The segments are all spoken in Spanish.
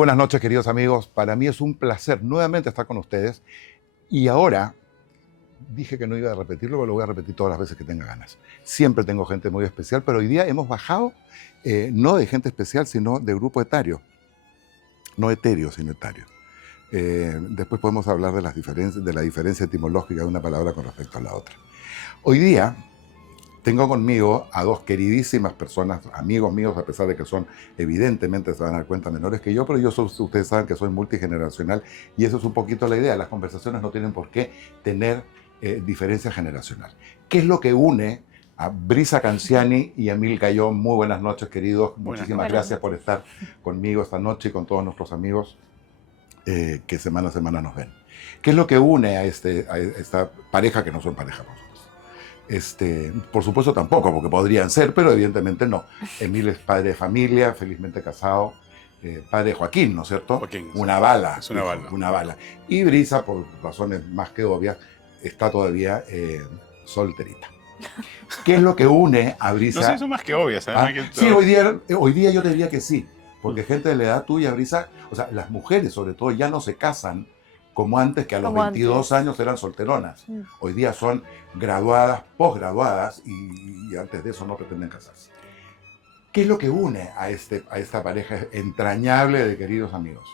buenas noches, queridos amigos. Para mí es un placer nuevamente estar con ustedes. Y ahora, dije que no iba a repetirlo, pero lo voy a repetir todas las veces que tenga ganas. Siempre tengo gente muy especial, pero hoy día hemos bajado, no de gente especial, sino de grupo etario. No etéreo, sino etario. Después podemos hablar de las diferencias, de la diferencia etimológica de una palabra con respecto a la otra. Hoy día tengo conmigo a dos queridísimas personas, amigos míos, a pesar de que son, evidentemente, se van a dar cuenta, menores que yo, pero ustedes saben que soy multigeneracional y eso es un poquito la idea. Las conversaciones no tienen por qué tener diferencia generacional. ¿Qué es lo que une a Brisa Canciani y a Emil Cayón? Muy buenas noches, queridos. Muchísimas gracias por estar conmigo esta noche y con todos nuestros amigos que semana a semana nos ven. ¿Qué es lo que une a esta pareja, que no son pareja, por supuesto? Por supuesto tampoco, porque podrían ser, pero evidentemente no. Emil es padre de familia, felizmente casado, padre de Joaquín, ¿no es cierto? Joaquín. Una bala. Es una bala. Una bala. Y Brisa, por razones más que obvias, está todavía solterita. ¿Qué es lo que une a Brisa? No sé, son más que obvias. Sí, hoy día yo te diría que sí, porque gente de la edad tuya, Brisa, o sea, las mujeres sobre todo ya no se casan como antes, que a los 22 años eran solteronas. Hoy día son graduadas, posgraduadas y antes de eso no pretenden casarse. ¿Qué es lo que une a esta pareja entrañable de queridos amigos?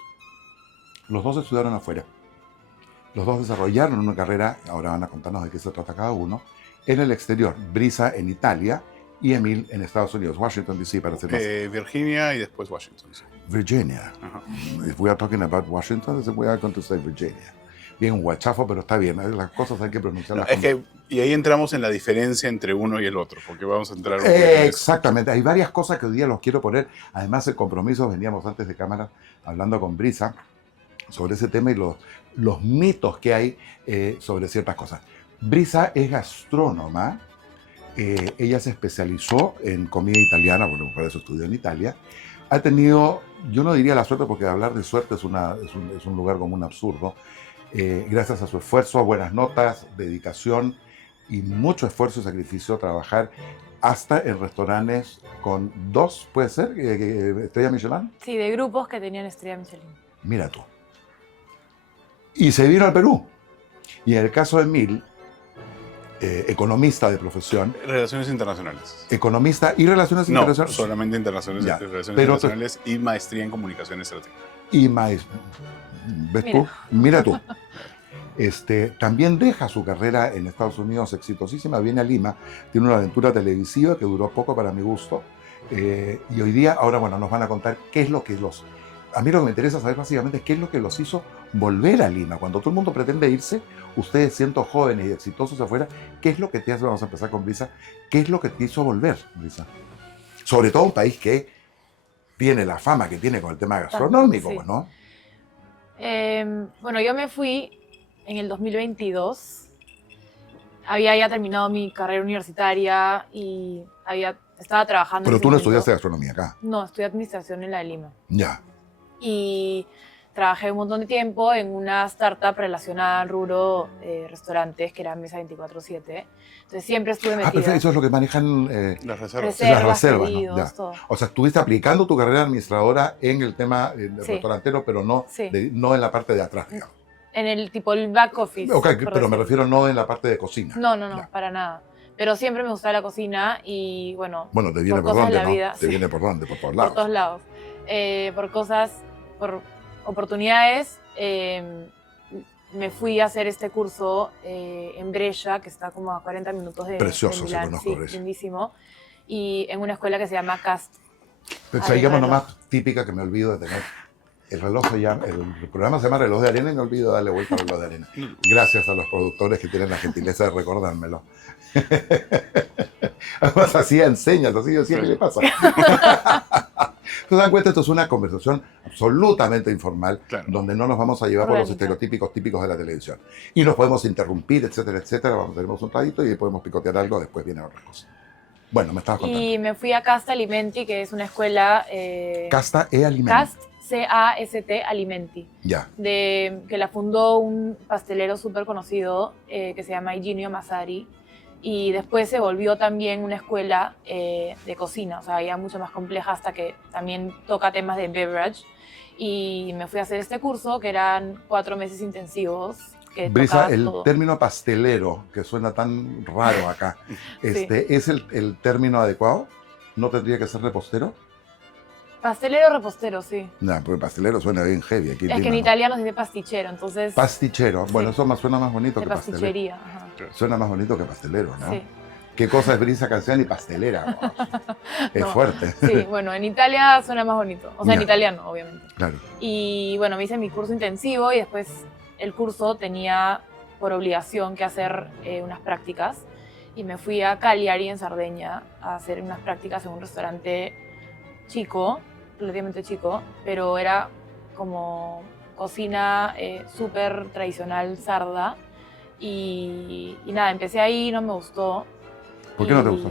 Los dos estudiaron afuera. Los dos desarrollaron una carrera, ahora van a contarnos de qué se trata cada uno, en el exterior. Brisa en Italia y Emil en Estados Unidos, Washington, D.C. para ser más. Virginia y después Washington. Sí. Virginia. If we are talking about Washington, we are going to say Virginia. Bien guachafo, pero está bien. Las cosas hay que pronunciarlas. Y ahí entramos en la diferencia entre uno y el otro, porque vamos a entrar... Exactamente. Hay varias cosas que hoy día los quiero poner. Además, el compromiso, veníamos antes de cámara hablando con Brisa sobre ese tema y los mitos que hay sobre ciertas cosas. Brisa es gastrónoma. Ella se especializó en comida italiana, bueno, por eso estudió en Italia. Ha tenido, yo no diría la suerte, porque hablar de suerte es un lugar como un absurdo. Gracias a su esfuerzo, buenas notas, dedicación y mucho esfuerzo y sacrificio, trabajar hasta en restaurantes con 2, ¿puede ser? ¿Estrella Michelin? Sí, de grupos que tenían estrella Michelin. Mira tú. Y se vino al Perú. Y en el caso de Emil, economista de profesión. Relaciones internacionales. Economista y relaciones internacionales. No, solamente relaciones internacionales y maestría en comunicaciones estratégicas. Y ¿ves tú? Mira tú. También deja su carrera en Estados Unidos exitosísima, viene a Lima, tiene una aventura televisiva que duró poco para mi gusto. Y hoy día, ahora bueno, nos van a contar qué es lo que a mí lo que me interesa saber básicamente es qué es lo que los hizo volver a Lima. Cuando todo el mundo pretende irse, ustedes siendo jóvenes y exitosos afuera, ¿qué es lo que te hace? Vamos a empezar con Brisa. ¿Qué es lo que te hizo volver, Brisa? Sobre todo un país que tiene la fama que tiene con el tema gastronómico, sí. ¿No? Bueno, yo me fui en el 2022. Había ya terminado mi carrera universitaria y estaba trabajando. Pero tú no estudiaste gastronomía acá. No, estudié administración en la de Lima. Ya. Y trabajé un montón de tiempo en una startup relacionada al rubro restaurantes, que era Mesa 24/7. Entonces siempre estuve metida. Perfecto, eso es lo que manejan las reservas. Las reservas, pedidos, ¿no? Todo. O sea, estuviste aplicando tu carrera administradora en el tema restaurantero, pero no en la parte de atrás, digamos. En el back office. Ok, pero me refiero no en la parte de cocina. No, para nada. Pero siempre me gustaba la cocina y bueno... Bueno, te viene por dónde, ¿no? Te viene por dónde, por todos lados. Por todos lados. Por oportunidades, me fui a hacer este curso en Brescia, que está como a 40 minutos de Precioso, de Milán, se conozco Brescia. Lindísimo, y en una escuela que se llama CAST. Digamos nomás típica que me olvido de tener. El programa se llama Reloj de Arena y me olvido darle vuelta al reloj de arena. Gracias a los productores que tienen la gentileza de recordármelo. Además, así enseñas, así yo siempre le pasa. ¿Se dan cuenta? Esto es una conversación absolutamente informal, donde no nos vamos a llevar por los estereotípicos típicos de la televisión. Y nos podemos interrumpir, etcétera, etcétera. Tenemos un ratito y podemos picotear algo, después viene otra cosa. Bueno, me estabas contando. Y me fui a Casta Alimenti, que es una escuela... Casta e Alimenti. Cast, C-A-S-T Alimenti. Ya. Que la fundó un pastelero súper conocido que se llama Higinio Massari. Y después se volvió también una escuela de cocina, o sea, ya mucho más compleja, hasta que también toca temas de beverage. y me fui a hacer este curso, que eran 4 meses intensivos. Que Brisa, tocaba el todo. término pastelero, que suena tan raro acá, Sí. ¿es el término adecuado? ¿No tendría que ser repostero? Pastelero, repostero, sí. No, porque pastelero suena bien heavy aquí. Es que en Lima, ¿no? italiano se dice pastichero, entonces... Pastichero. Bueno, Sí. eso suena más bonito de que pastelero. pastichería. Ajá. Suena más bonito que pastelero, ¿no? Sí. ¿Qué cosa es Brisa Canción y pastelera? Wow. Es No. fuerte. Sí, bueno, en Italia suena más bonito. O sea, en Ya. italiano, obviamente. Claro. Y bueno, me hice mi curso intensivo y después el curso tenía por obligación que hacer unas prácticas. Y me fui a Cagliari, en Cerdeña, a hacer unas prácticas en un restaurante chico, relativamente chico, pero era como cocina súper tradicional sarda. Y nada, empecé ahí, no me gustó. ¿Por qué no te gustó?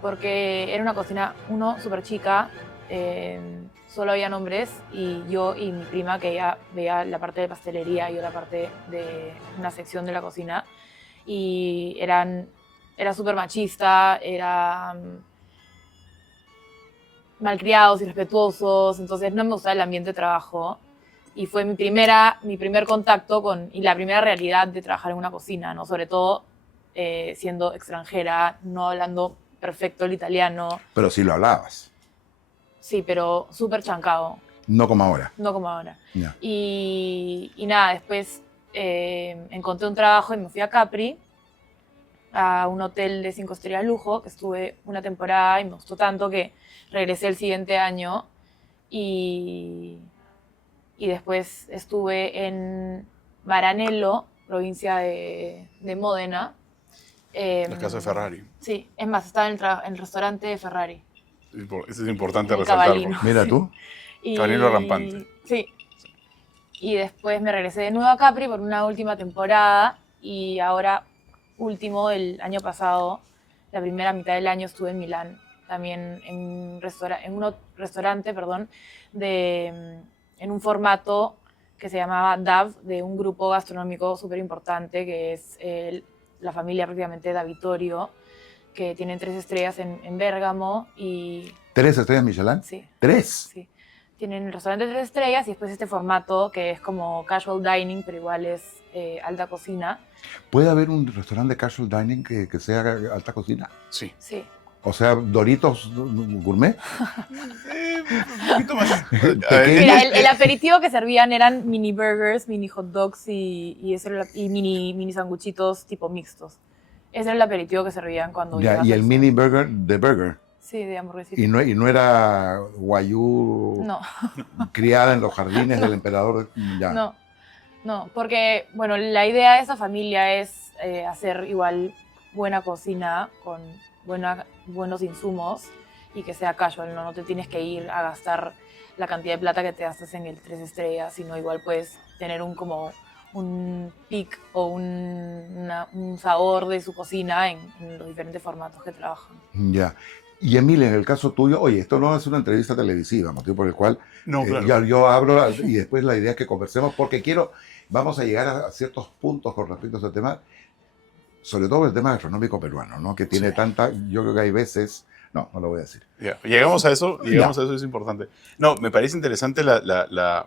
Porque era una cocina, súper chica, solo había hombres y yo y mi prima, que ella veía la parte de pastelería y yo la parte de una sección de la cocina. Y era súper machista, eran malcriados, irrespetuosos, entonces no me gustaba el ambiente de trabajo. Y fue mi primer contacto y la primera realidad de trabajar en una cocina, ¿no? Sobre todo siendo extranjera, no hablando perfecto el italiano. Pero sí lo hablabas. Sí, pero súper chancado, No como ahora. no como ahora. Ya. Y nada, después encontré un trabajo y me fui a Capri, a un hotel de 5 estrellas lujo, que estuve una temporada y me gustó tanto que regresé el siguiente año. Y después estuve en Maranello, provincia de Módena. La casa de Ferrari. Sí, es más, estaba en el restaurante de Ferrari. Eso es importante En resaltar. Cavallino. Mira tú. Cavallino rampante. Sí. Y después me regresé de nuevo a Capri por una última temporada y ahora, el año pasado, la primera mitad del año estuve en Milán, también en un restaurante, en un formato que se llamaba DAV, de un grupo gastronómico súper importante que es la familia prácticamente da Vittorio, que tienen 3 estrellas en Bérgamo y... ¿3 estrellas Michelin? Sí. 3. Sí. Tienen el restaurante de 3 estrellas y después este formato que es como casual dining, pero igual es alta cocina. ¿Puede haber un restaurante de casual dining que sea alta cocina? Sí. Sí. O sea, Doritos Gourmet. Un poquito más. Pequeño. Mira, el aperitivo que servían eran mini burgers, mini hot dogs y mini sanguchitos tipo mixtos. Ese era el aperitivo que servían cuando Ya, ibas y al el restaurante. mini burger de burger. Sí, de hamburguesita. Y no era guayú No, criada en los jardines del emperador. Ya. no, porque, bueno, la idea de esa familia es hacer igual buena cocina con buenos insumos y que sea casual, ¿no? No te tienes que ir a gastar la cantidad de plata que te gastas en el 3 estrellas, sino igual puedes tener un pic o un sabor de su cocina en los diferentes formatos que trabajan. Ya. Y Emilia, en el caso tuyo, oye, esto no es una entrevista televisiva, motivo por el cual No, claro. yo abro y después la idea es que conversemos porque vamos a llegar a ciertos puntos con respecto a ese tema, sobre todo el tema gastronómico peruano, ¿no? Que tiene Sí. yo creo que hay veces, no lo voy a decir. Ya, llegamos a eso, es importante. No, me parece interesante la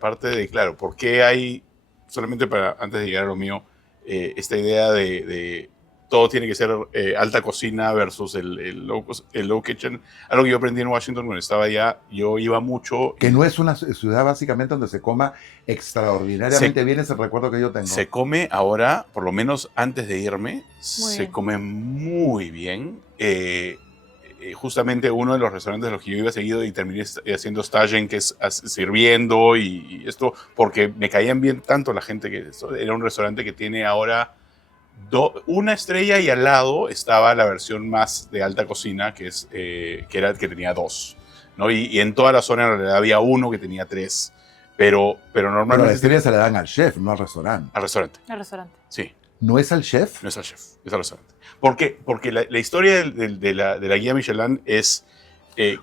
parte de, claro, por qué hay, solamente antes de llegar a lo mío, esta idea de todo tiene que ser alta cocina versus el low kitchen. Algo que yo aprendí en Washington cuando estaba allá, yo iba mucho. Que no es una ciudad básicamente donde se coma extraordinariamente bien, ese recuerdo que yo tengo. Se come ahora, por lo menos antes de irme, se bien. come muy bien. Justamente uno de los restaurantes a los que yo iba seguido y terminé haciendo staging, que es sirviendo y esto, porque me caían bien tanto la gente que era un restaurante que tiene ahora una estrella y al lado estaba la versión más de alta cocina, que que tenía 2, ¿no? Y en toda la zona en realidad había uno que tenía 3, pero Pero normalmente las estrellas se le dan al chef, no al restaurante. al restaurante. El restaurante. Sí, ¿No es al chef? no es al chef, es al restaurante. Porque la historia de la guía Michelin es...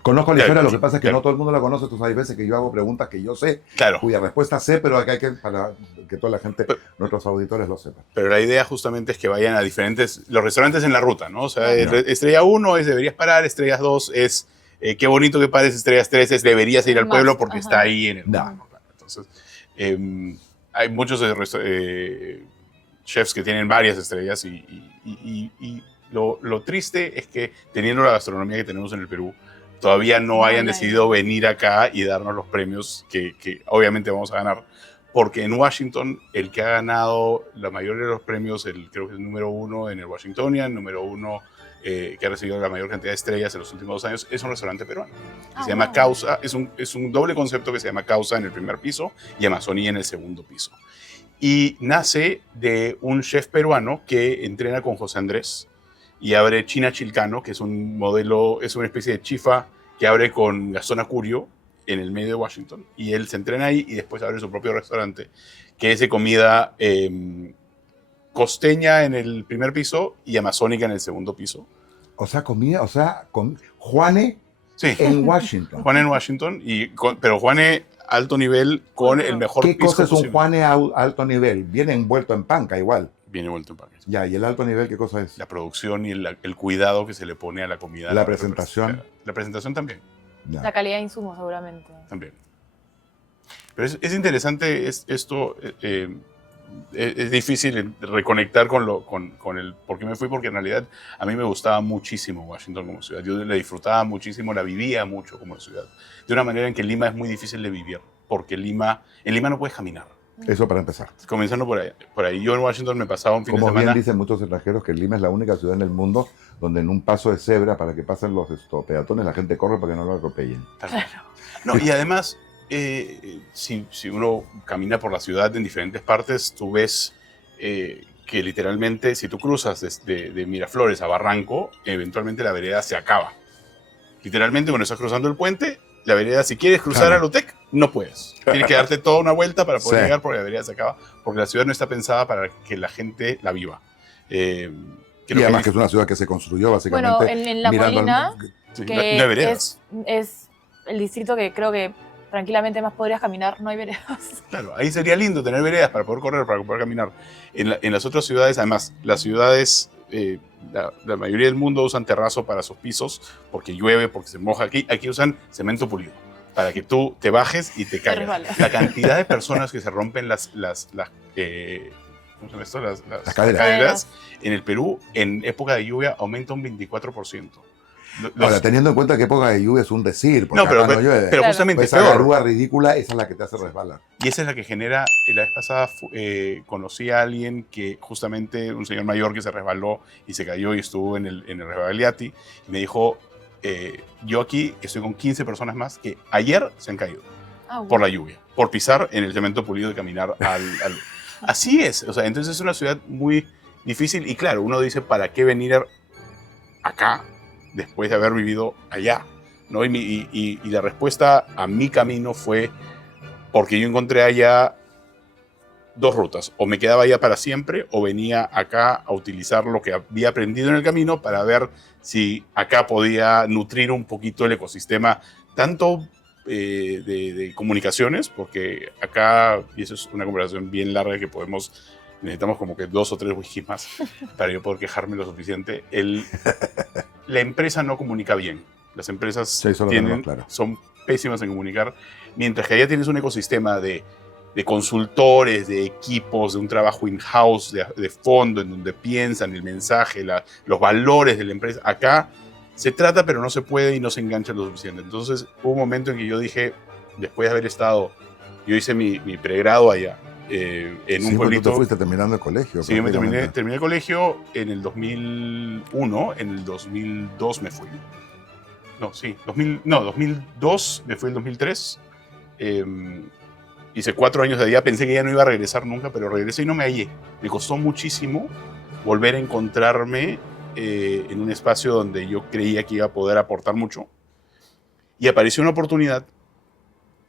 Conozco la claro, historia, lo que pasa es que claro. no todo el mundo la conoce. Tú sabes, hay veces que yo hago preguntas que yo sé, Claro, cuya respuesta sé, pero acá hay para que toda la gente, nuestros auditores lo sepan. pero la idea justamente es que vayan a los restaurantes en la ruta, ¿no? O sea, Ya. estrella 1 es deberías parar, estrella 2 es qué bonito que pares Estrellas 13, deberías ir al Más, pueblo porque ajá. está ahí en el No. plano. Entonces, hay muchos chefs que tienen varias estrellas y lo triste es que teniendo la gastronomía que tenemos en el Perú, todavía no No hayan hay decidido nadie. venir acá y darnos los premios que obviamente vamos a ganar. Porque en Washington, el que ha ganado la mayoría de los premios, creo que es el número 1 en el Washingtonian, número 1 que ha recibido la mayor cantidad de estrellas en los últimos 2 años, es un restaurante peruano. Que se llama Wow. Causa, es un doble concepto que se llama Causa en el primer piso y Amazonía en el segundo piso. Y nace de un chef peruano que entrena con José Andrés y abre China Chilcano, que es un modelo, es una especie de chifa que abre con Gastón Acurio en el medio de Washington. Y él se entrena ahí y después abre su propio restaurante, que es de comida costeña en el primer piso y amazónica en el segundo piso. O sea, Juane Sí, en Washington. Juan en Washington, pero Juane alto nivel con el mejor ¿Qué pisco cosa es un posible. Juane a alto nivel? Viene envuelto en panca igual. Viene vuelto en paquete. Ya, ¿y el alto nivel qué cosa es? La producción y el cuidado que se le pone a la comida. La presentación. La presentación también. Ya. La calidad de insumos, seguramente. También. Pero es interesante esto. Es difícil reconectar con el por qué me fui, porque en realidad a mí me gustaba muchísimo Washington como ciudad. Yo la disfrutaba muchísimo, la vivía mucho como ciudad. De una manera en que Lima es muy difícil de vivir, porque en Lima no puedes caminar. Eso para empezar. Comenzando por ahí. Yo en Washington me pasaba un fin Como de bien semana. dicen muchos extranjeros, que Lima es la única ciudad en el mundo donde en un paso de cebra para que pasen los peatones la gente corre para que no lo atropellen. No, y además, si uno camina por la ciudad en diferentes partes, tú ves que literalmente si tú cruzas de Miraflores a Barranco, eventualmente la vereda se acaba. Literalmente cuando estás cruzando el puente, la vereda, si quieres cruzar Claro. a Lotec, no puedes. Tienes que darte toda una vuelta para poder Sí. llegar porque la vereda se acaba, porque la ciudad no está pensada para que la gente la viva. Y además que es una ciudad que se construyó básicamente. Bueno, en La mirando al- Molina, sí, que no hay veredas. es el distrito que creo que tranquilamente más podrías caminar, no hay veredas. Claro, ahí sería lindo tener veredas para poder correr, para poder caminar. En las otras ciudades, además, las ciudades, la mayoría del mundo usan terrazo para sus pisos, porque llueve, porque se moja. Aquí usan cemento pulido, para que tú te bajes y te caigas. resbalas. La cantidad de personas que se rompen ¿cómo se llama esto? Las caderas. en el Perú, en época de lluvia, aumenta un 24%. Ahora, teniendo en cuenta que época de lluvia es un decir, porque No, pero, acá no llueve. pero Claro. justamente Esa peor. garúa ridícula, esa es la que te hace resbalar. Y esa es la que genera, la vez pasada conocí a alguien que justamente, un señor mayor que se resbaló y se cayó y estuvo en el resbaliati, y me dijo, yo aquí estoy con 15 personas más que ayer se han caído por la lluvia, por pisar en el cemento pulido y caminar Así es, o sea, entonces es una ciudad muy difícil y claro, uno dice, ¿para qué venir acá después de haber vivido allá? ¿No? Y la respuesta a mi camino fue porque yo encontré allá dos rutas. O me quedaba allá para siempre o venía acá a utilizar lo que había aprendido en el camino para ver si acá podía nutrir un poquito el ecosistema, tanto de comunicaciones, porque acá, y eso es una conversación bien larga que necesitamos como que 2 o 3 whiskies más para yo poder quejarme lo suficiente. La empresa no comunica bien. Las empresas Sí, eso lo tenemos claro. son pésimas en comunicar, mientras que allá tienes un ecosistema de consultores, de equipos, de un trabajo in-house, de fondo, en donde piensan el mensaje, los valores de la empresa. Acá se trata, pero no se puede y no se engancha lo suficiente. Entonces hubo un momento en que yo dije, después de haber estado, yo hice mi pregrado allá, en Sí, un porque pueblito. tú te fuiste terminando el colegio. Sí, yo prácticamente. terminé el colegio en el 2001, en el 2002 me fui. No, sí, 2002, me fui en el 2003. Hice 4 años de allá, pensé que ya no iba a regresar nunca, pero regresé y no me hallé. Me costó muchísimo volver a encontrarme en un espacio donde yo creía que iba a poder aportar mucho. Y apareció una oportunidad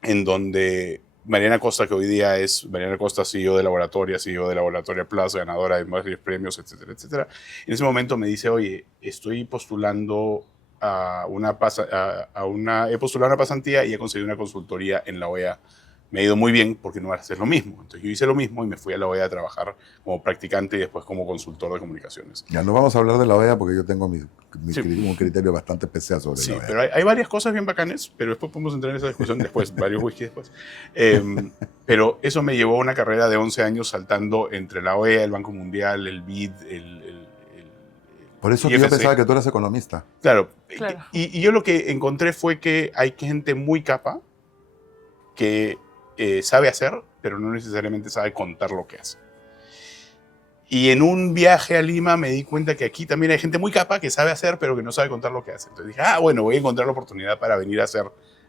en donde Mariana Costa, que hoy día es Mariana Costa, CEO de Laboratoria, CEO de Laboratoria Plus, ganadora de varios premios, etcétera, etcétera. En ese momento me dice, oye, estoy postulando he postulado una pasantía y he conseguido una consultoría en la OEA me ha ido muy bien porque no vas a hacer lo mismo. Entonces yo hice lo mismo y me fui a la OEA a trabajar como practicante y después como consultor de comunicaciones. Ya no vamos a hablar de la OEA porque yo tengo Sí. un criterio bastante especial sobre Sí, la OEA. pero hay varias cosas bien bacanes, pero después podemos entrar en esa discusión después, varios whisky después. Pero eso me llevó a una carrera de 11 años saltando entre la OEA, el Banco Mundial, el BID, Por eso que yo IFC. pensaba que tú eras economista. Claro. Claro. Y yo lo que encontré fue que hay gente muy capa que sabe hacer, pero no necesariamente sabe contar lo que hace. Y en un viaje a Lima me di cuenta que aquí también hay gente muy capa que sabe hacer, pero que no sabe contar lo que hace. Entonces dije, bueno, voy a encontrar la oportunidad para venir a hacer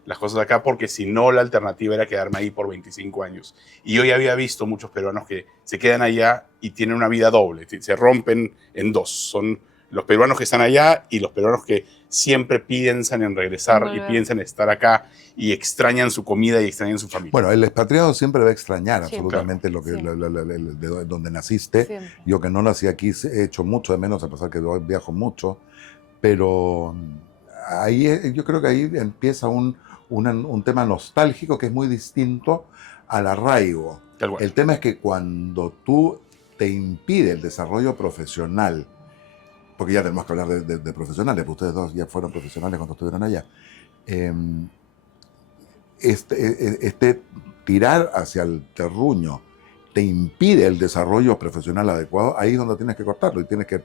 las cosas acá, porque si no, la alternativa era quedarme ahí por 25 años. Y yo ya había visto muchos peruanos que se quedan allá y tienen una vida doble, se rompen en dos. Son los peruanos que están allá y los peruanos que siempre piensan en regresar y piensan en estar acá y extrañan su comida y extrañan su familia. Bueno, el expatriado siempre va a extrañar Siempre. absolutamente lo que, Siempre. de donde naciste. Siempre. Yo que no nací aquí he hecho mucho de menos, a pesar que yo viajo mucho, pero ahí yo creo que ahí empieza un tema nostálgico que es muy distinto al arraigo. Tal cual. El tema es que cuando tú te impide el desarrollo profesional, porque ya tenemos que hablar de profesionales, porque ustedes dos ya fueron profesionales cuando estuvieron allá, este tirar hacia el terruño te impide el desarrollo profesional adecuado, ahí es donde tienes que cortarlo y tienes que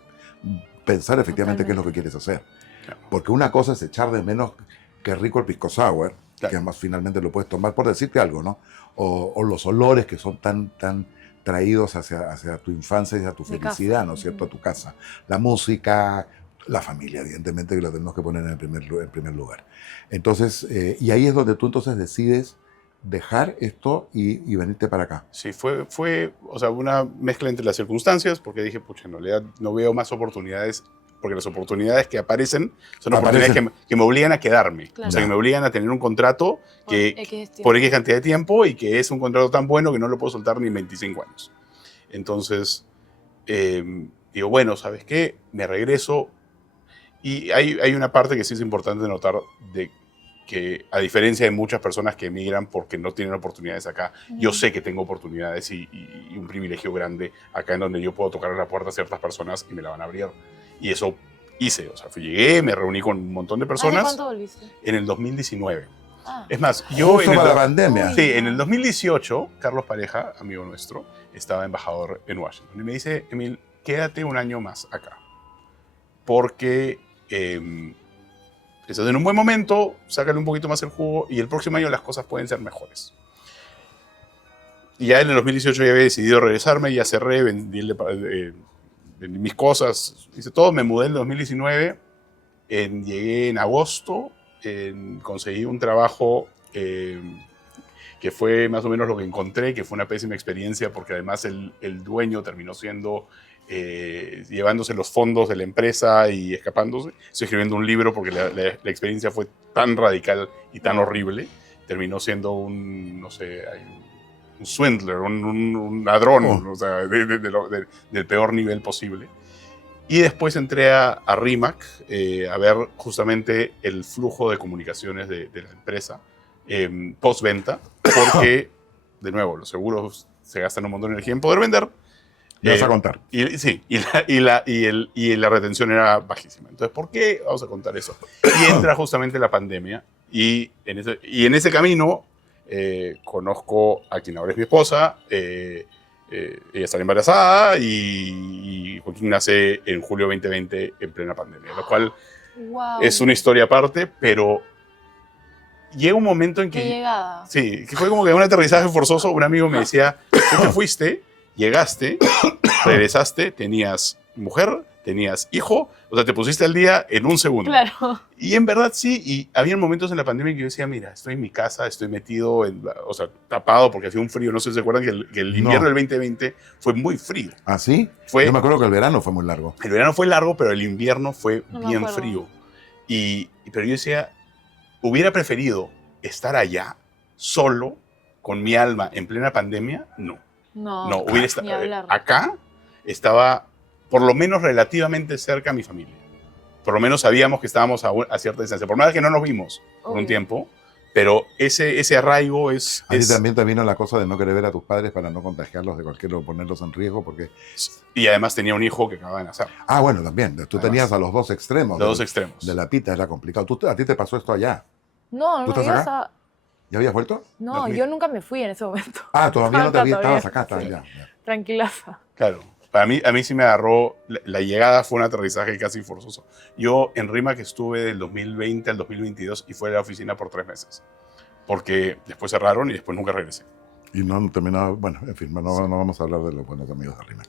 pensar efectivamente qué es lo que quieres hacer. Claro. Porque una cosa es echar de menos qué rico el pisco sour, Claro. que además finalmente lo puedes tomar por decirte algo, ¿no? O los olores que son tan traídos hacia tu infancia y hacia tu Mi felicidad, casa. ¿no es cierto? A tu casa. La música, la familia, evidentemente, que la tenemos que poner en primer lugar. Entonces, y ahí es donde tú entonces decides dejar esto y venirte para acá. Sí, fue o sea, una mezcla entre las circunstancias, porque dije, pucha, en realidad no veo más oportunidades, porque las oportunidades que aparecen son oportunidades que me obligan a quedarme. Claro. O sea, que me obligan a tener un contrato Por por X cantidad de tiempo y que es un contrato tan bueno que no lo puedo soltar ni en 25 años. Entonces, digo, bueno, ¿sabes qué? Me regreso. Y hay una parte que sí es importante notar de que a diferencia de muchas personas que emigran porque no tienen oportunidades acá, yo sé que tengo oportunidades y un privilegio grande acá en donde yo puedo tocar la puerta a ciertas personas y me la van a abrir. Y eso hice. O sea, llegué, me reuní con un montón de personas. ¿Hace cuánto volviste? En el 2019. Ah. Es más, yo Justo para la pandemia. Uy. Sí, en el 2018, Carlos Pareja, amigo nuestro, estaba embajador en Washington. Y me dice, Emil, quédate un año más acá. Porque estás en un buen momento, sácale un poquito más el jugo y el próximo año las cosas pueden ser mejores. Y ya en el 2018 ya había decidido regresarme, ya cerré, vendí mis cosas, hice todo, me mudé en el 2019, llegué en agosto, conseguí un trabajo que fue más o menos lo que encontré, que fue una pésima experiencia porque además el dueño terminó siendo, llevándose los fondos de la empresa y escapándose. Estoy escribiendo un libro porque la experiencia fue tan radical y tan horrible. Terminó siendo un swindler, un ladrón, o sea, del peor nivel posible. Y después entré a RIMAC a ver justamente el flujo de comunicaciones de la empresa postventa, porque, de nuevo, los seguros se gastan un montón de energía en poder vender. Me vas a contar. Sí, y la retención era bajísima. Entonces, ¿por qué vamos a contar eso? Y entra justamente la pandemia y en ese camino conozco a quien ahora es mi esposa, ella está embarazada y Joaquín nace en julio 2020 en plena pandemia, lo cual es una historia aparte, pero llega un momento en que... ¿Qué llegada? Sí, que fue como que un aterrizaje forzoso. Un amigo me decía, tú te fuiste, llegaste, regresaste, tenías mujer, tenías hijo, o sea, te pusiste al día en un segundo. Claro. Y en verdad sí, y había momentos en la pandemia que yo decía, mira, estoy en mi casa, estoy metido, o sea, tapado porque hacía un frío. No sé si se acuerdan que el invierno del 2020 fue muy frío. ¿Ah, sí? Fue, Yo me acuerdo que el verano fue muy largo. El verano fue largo, pero el invierno fue No me bien acuerdo. frío. Pero yo decía, hubiera preferido estar allá, solo, con mi alma, en plena pandemia. No, hubiera ni estado hablar. acá, estaba por lo menos relativamente cerca a mi familia. Por lo menos sabíamos que estábamos a cierta distancia. Por más que no nos vimos por un Obvio. tiempo, Pero ese arraigo es... A ti también te vino la cosa de no querer ver a tus padres para no contagiarlos de cualquier o ponerlos en riesgo, porque... Y además tenía un hijo que acababa de nacer. Ah, bueno, también. Tú Además, tenías a los dos extremos. Los dos extremos. De la tita, era complicado. ¿A ti te pasó esto allá? No, ¿Tú no, estás yo acá? estaba- ¿Ya habías vuelto? no, yo nunca me fui en ese momento. Ah, todavía no te había... Todavía. Estabas acá, Sí. ya. Tranquilaza. Claro. A mí sí me agarró, la llegada fue un aterrizaje casi forzoso. Yo en RIMAC estuve del 2020 al 2022 y fui a la oficina por 3 meses. Porque después cerraron y después nunca regresé. Y no han terminado... Bueno, en fin, no vamos a hablar de los buenos amigos de RIMAC.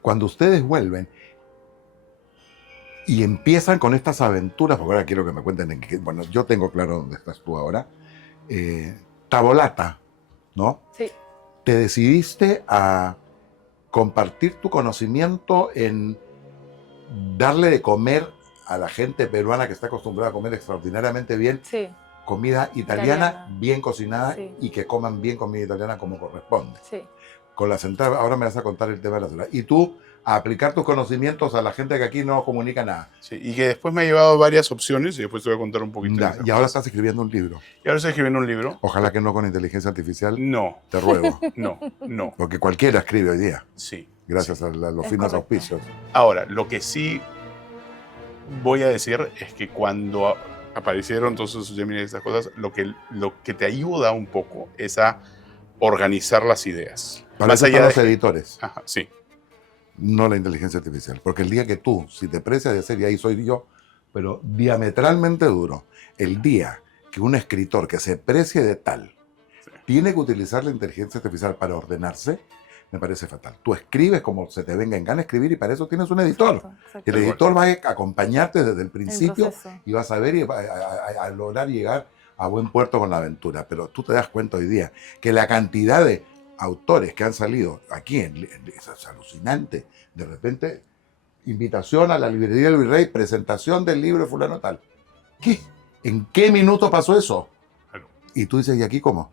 Cuando ustedes vuelven y empiezan con estas aventuras, porque ahora quiero que me cuenten en qué... Bueno, yo tengo claro dónde estás tú ahora. Tabolata, ¿no? Sí. Te decidiste a compartir tu conocimiento en darle de comer a la gente peruana que está acostumbrada a comer extraordinariamente bien, Sí, comida italiana, Italiana. bien cocinada, Sí. y que coman bien comida italiana como corresponde. sí. Con las entradas, ahora me vas a contar el tema de las entradas. Y tú, a aplicar tus conocimientos a la gente que aquí no comunica nada. Sí, y que después me ha llevado varias opciones y después te voy a contar un poquito. Ya, de esas y ahora cosas. estás escribiendo un libro. Y ahora estoy escribiendo un libro. Ojalá que no con inteligencia artificial, No, te ruego. no. Porque cualquiera escribe hoy día, Sí. gracias a los Es finos correcto. auspicios. Ahora, lo que sí voy a decir es que cuando aparecieron todos esos Gemini y estas cosas, lo que te ayuda un poco es a organizar las ideas. Para eso están los editores, Ajá, sí, no la inteligencia artificial. Porque el día que tú, si te precias de hacer, y ahí soy yo, pero diametralmente duro, el día que un escritor que se precie de tal tiene que utilizar la inteligencia artificial para ordenarse, me parece fatal. Tú escribes como se te venga en gana escribir y para eso tienes un editor. Exacto, exacto. El editor va a acompañarte desde el principio proceso. y vas a ver y va a lograr llegar a buen puerto con la aventura. Pero tú te das cuenta hoy día que la cantidad de autores que han salido aquí es alucinante. De repente, invitación a la librería del Virrey, presentación del libro de fulano tal. ¿Qué? ¿En qué minuto pasó eso? Claro. Y tú dices, ¿y aquí cómo?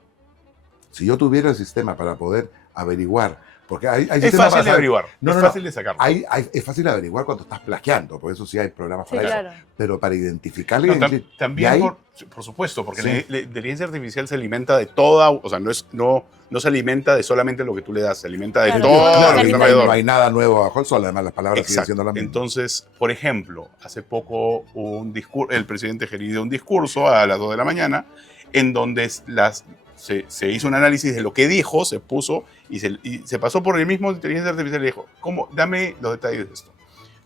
Si yo tuviera el sistema para poder averiguar, porque hay Es sistema fácil de para- averiguar, No, es no, no. fácil de sacarlo. Es fácil de averiguar cuando estás plagiando, por eso sí hay programas Sí, para eso. claro. Pero para identificar la No, identidad. también, ¿Y ahí? por supuesto, porque Sí. la inteligencia artificial se alimenta de toda, o sea, no se alimenta de solamente lo que tú le das, se alimenta de Claro, todo no, lo que se está alimenta alrededor. No hay nada nuevo bajo el sol, además las palabras siguen Exacto. siendo las mismas. Entonces, por ejemplo, hace poco el presidente Geri dio un discurso a las 2 de la mañana en donde se hizo un análisis de lo que dijo, se puso y se pasó por el mismo de inteligencia artificial y dijo, dame los detalles de esto.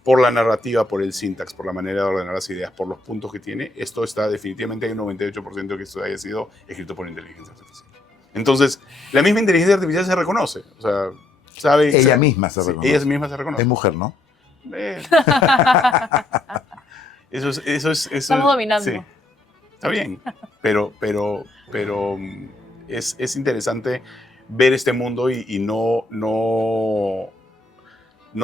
Por la narrativa, por el syntax, por la manera de ordenar las ideas, por los puntos que tiene, esto está definitivamente, hay un 98% que esto haya sido escrito por inteligencia artificial. Entonces, la misma inteligencia artificial se reconoce, o sea, sabe... Ella misma se sí, reconoce. ella misma se reconoce. Es mujer, ¿no? Eh. Eso es... Estamos dominando. Sí, está bien, pero es interesante ver este mundo y no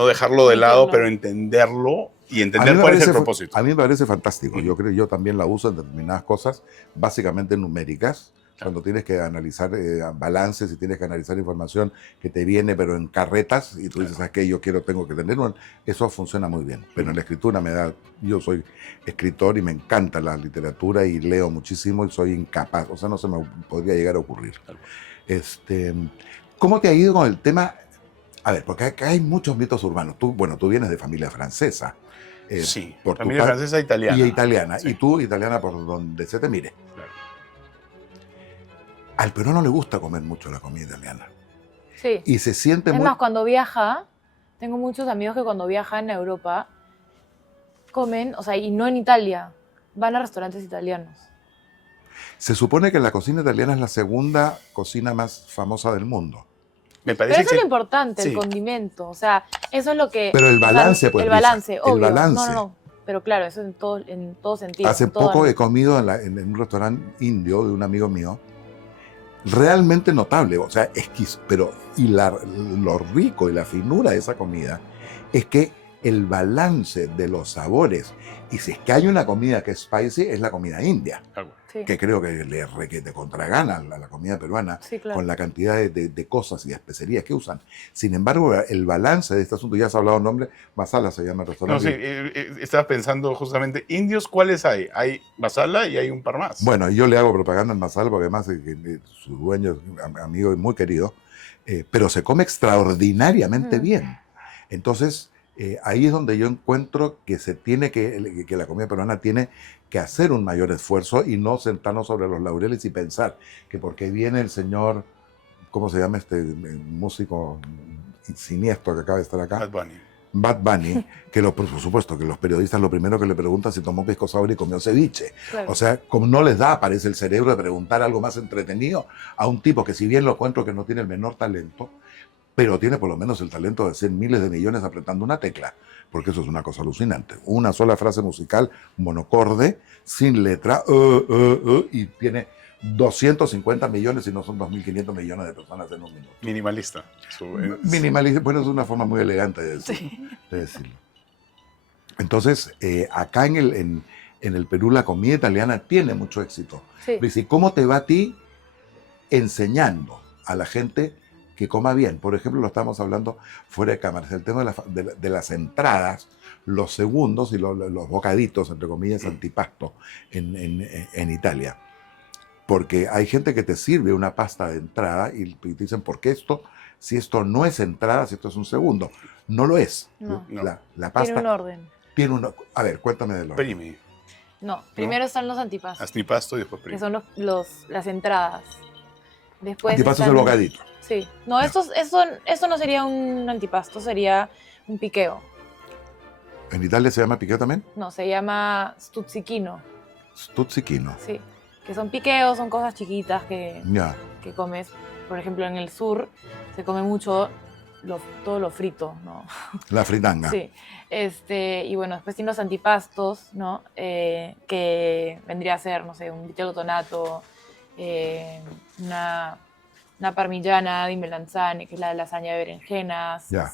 dejarlo de lado, Entenderlo. pero entenderlo y A entender mí me cuál es el parece- propósito. A mí me parece fantástico. Ujú. Yo también la uso en determinadas cosas, básicamente numéricas, cuando tienes que analizar balances y tienes que analizar información que te viene, pero en carretas, y tú dices, ¿sabes qué? Tengo que tener uno. Eso funciona muy bien. Pero en la escritura yo soy escritor y me encanta la literatura y leo muchísimo y soy incapaz. O sea, no se me podría llegar a ocurrir. ¿Cómo te ha ido con el tema? A ver, porque acá hay muchos mitos urbanos. Tú vienes de familia francesa. Sí, por tu familia francesa e italiana. Y italiana. Sí. Y tú, italiana, por donde se te mire. Claro. Al peruano le gusta comer mucho la comida italiana. Sí. Y se siente Es muy... más, cuando viaja, tengo muchos amigos que cuando viajan a Europa comen, o sea, y no en Italia, van a restaurantes italianos. Se supone que la cocina italiana es la segunda cocina más famosa del mundo. Me Pero parece eso es lo que importante, sí. el condimento. O sea, eso es lo que... Pero el o sea, balance, pues, el Lisa, balance, el obvio. balance. No. Pero claro, eso en todo sentido. Hace en todo poco he ámbito. comido en un restaurante indio de un amigo mío, realmente notable, o sea, exquisito, pero lo rico y la finura de esa comida es que el balance de los sabores. Y si es que hay una comida que es spicy, es la comida india, Sí, que creo que le requete contragana a la comida peruana sí, claro. con la cantidad de cosas y de especerías que usan. Sin embargo, el balance de este asunto, ya has hablado el nombre, masala se llama el No, restaurante. sí, estaba pensando justamente, indios, ¿cuáles hay? Hay masala y hay un par más. Bueno, yo le hago propaganda al masala porque además su dueño es amigo y muy querido, pero se come extraordinariamente Mm. bien. Entonces, ahí es donde yo encuentro que que la comida peruana tiene que hacer un mayor esfuerzo y no sentarnos sobre los laureles y pensar que porque viene el señor, ¿cómo se llama este músico siniestro que acaba de estar acá? Bad Bunny. Bad Bunny, que por supuesto que los periodistas lo primero que le preguntan es si tomó pisco sour y comió ceviche. Claro. O sea, como no les da, parece el cerebro de preguntar algo más entretenido a un tipo que si bien lo encuentro que no tiene el menor talento, pero tiene por lo menos el talento de hacer miles de millones apretando una tecla, porque eso es una cosa alucinante. Una sola frase musical, monocorde, sin letra, y tiene 250 millones y no son 2.500 millones de personas en un minuto. Minimalista. Minimalista, bueno, es una forma muy elegante de decirlo. Entonces, acá en el Perú la comida italiana tiene mucho éxito. Sí. Pero dice, ¿cómo te va a ti enseñando a la gente que coma bien? Por ejemplo, lo estamos hablando fuera de cámaras, el tema de las entradas, los segundos y los bocaditos, entre comillas, antipasto en Italia. Porque hay gente que te sirve una pasta de entrada y te dicen, ¿por qué esto? Si esto no es entrada, si esto es un segundo. No lo es. No. La pasta Tiene un orden. tiene una... A ver, cuéntame de lo. Primi. No, primero están los antipastos, Antipasto y después primi. que son las entradas. Después Antipasto es están- el bocadito. Sí. No, esto no sería un antipasto, sería un piqueo. ¿En Italia se llama piqueo también? No, se llama stuzzichino. Stuzzichino. Sí. Que son piqueos, son cosas chiquitas Ya. que comes. Por ejemplo, en el sur se come mucho todo lo frito, ¿no? La fritanga. Sí. Y bueno, después tiene los antipastos, ¿no? Que vendría a ser, no sé, un vitello tonato, una parmigiana di melanzane, que es la lasaña de berenjenas. Ya.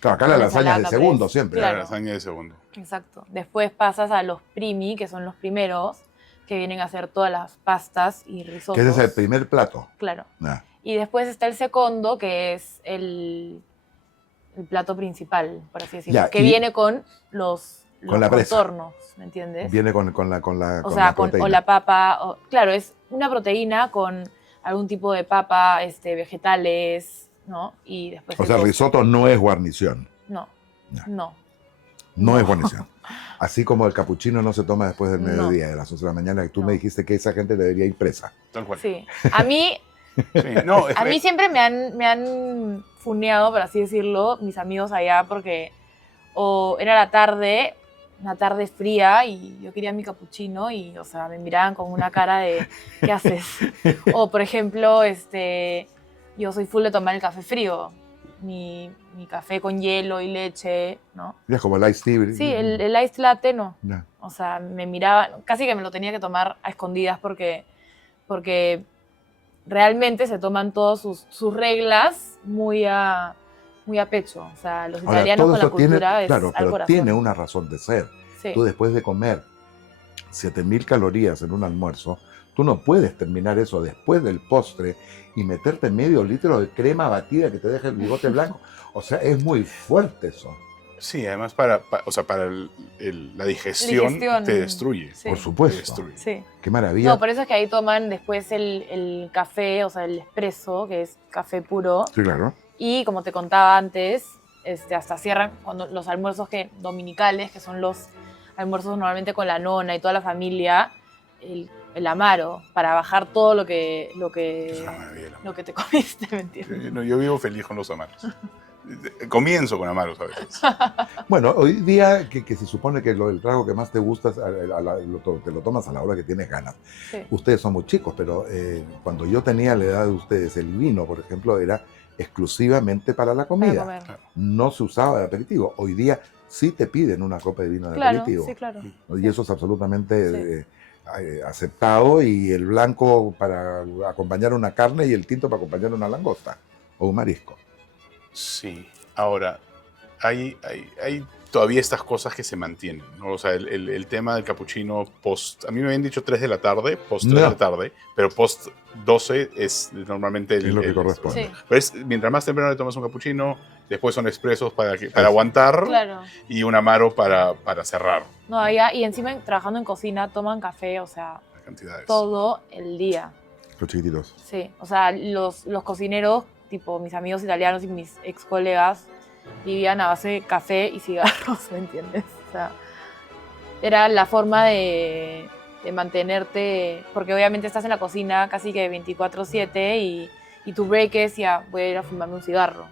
Claro, acá la Una lasaña de ensalada, segundo pues. siempre. La Claro. lasaña de segundo. Exacto. Después pasas a los primi, que son los primeros, que vienen a hacer todas las pastas y risotos. Que ese es el primer plato. Claro. Ya. Y después está el secondo, que es el plato principal, por así decirlo, Ya, que y- viene con los Con la presa. contornos, ¿me entiendes? Viene con la o sea, proteína. o la papa, claro, es una proteína con algún tipo de papa, vegetales, ¿no? Y después O el sea, el postre. risotto no es guarnición. No, Ya. no. No No. es guarnición. Así como el capuchino no se toma después del No. mediodía, de las 11 de la mañana, que tú No. me dijiste que esa gente debería ir presa. Tal cual. Sí. A mí, Sí, no, a mí siempre me han funeado, por así decirlo, mis amigos allá, porque o era la tarde, una tarde fría, y yo quería mi capuchino, y, o sea, me miraban con una cara de, ¿qué haces? O, por ejemplo, yo soy full de tomar el café frío, mi café con hielo y leche, ¿no? Ya es como el iced tea. Sí, el iced latte no. Ya. O sea, me miraban, casi que me lo tenía que tomar a escondidas porque realmente se toman todas sus reglas muy a pecho. O sea, los Ahora, italianos todo con la eso tiene, cultura es claro, al pero corazón. tiene una razón de ser. Sí. Tú después de comer 7.000 calorías en un almuerzo, tú no puedes terminar eso después del postre y meterte medio litro de crema batida que te deje el bigote blanco. O sea, es muy fuerte eso. Sí, además para la digestión te destruye. Sí. Por Te supuesto. destruye. Sí. Qué maravilla. No, por eso es que ahí toman después el café, o sea, el espresso, que es café puro. Sí, claro. Y como te contaba antes, hasta cierran cuando los almuerzos dominicales, que son los almuerzos normalmente con la nona y toda la familia, el amaro, para bajar todo lo Es una que maravilla. te comiste, ¿me entiendes? Sí, no, yo vivo feliz con los amaros. Comienzo con amaros a veces. Bueno, hoy día que se supone que el trago que más te gusta es te lo tomas a la hora que tienes ganas. Sí. Ustedes son muy chicos, pero cuando yo tenía la edad de ustedes, el vino, por ejemplo, era exclusivamente para la Para comida. comer. No se usaba de aperitivo. Hoy día sí te piden una copa de vino de Claro, aperitivo. sí, claro. ¿No? Y Sí. eso es absolutamente Sí. aceptado, y el blanco para acompañar una carne y el tinto para acompañar una langosta o un marisco. Sí. Ahora, hay todavía estas cosas que se mantienen, ¿no? O sea, el tema del capuchino post... A mí me habían dicho 3 de la tarde, post 3 de la tarde, pero post 12 es normalmente... Es lo que corresponde. Sí. Pero mientras más temprano le tomas un capuchino, después son expresos para aguantar Claro. y un amaro para cerrar. No, allá, y encima trabajando en cocina toman café, o sea, Las cantidades. todo el día. Los chiquititos. Sí, o sea, los cocineros, tipo mis amigos italianos y mis ex colegas, vivían a base de café y cigarros, ¿me entiendes? O sea, era la forma de mantenerte, porque obviamente estás en la cocina casi que 24/7 y tu break es ya, voy a ir a fumarme un cigarro.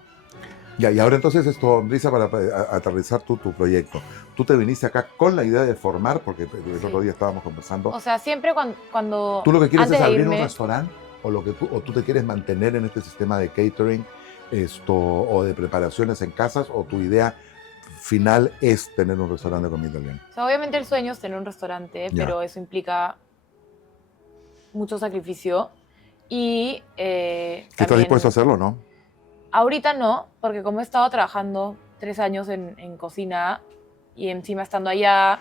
Ya, y ahora entonces esto, Brisa, para aterrizar tu proyecto. Tú te viniste acá con la idea de formar, porque el otro día estábamos conversando. O sea, siempre cuando ¿Tú lo que quieres antes es de abrir un irme- restaurante o tú te quieres mantener en este sistema de catering o de preparaciones en casas o tu idea final es tener un restaurante de comida italiana? O sea, obviamente el sueño es tener un restaurante, Ya. pero eso implica mucho sacrificio y ¿Estás también- dispuesto a hacerlo, no? Ahorita no, porque como he estado trabajando 3 años en cocina y encima estando allá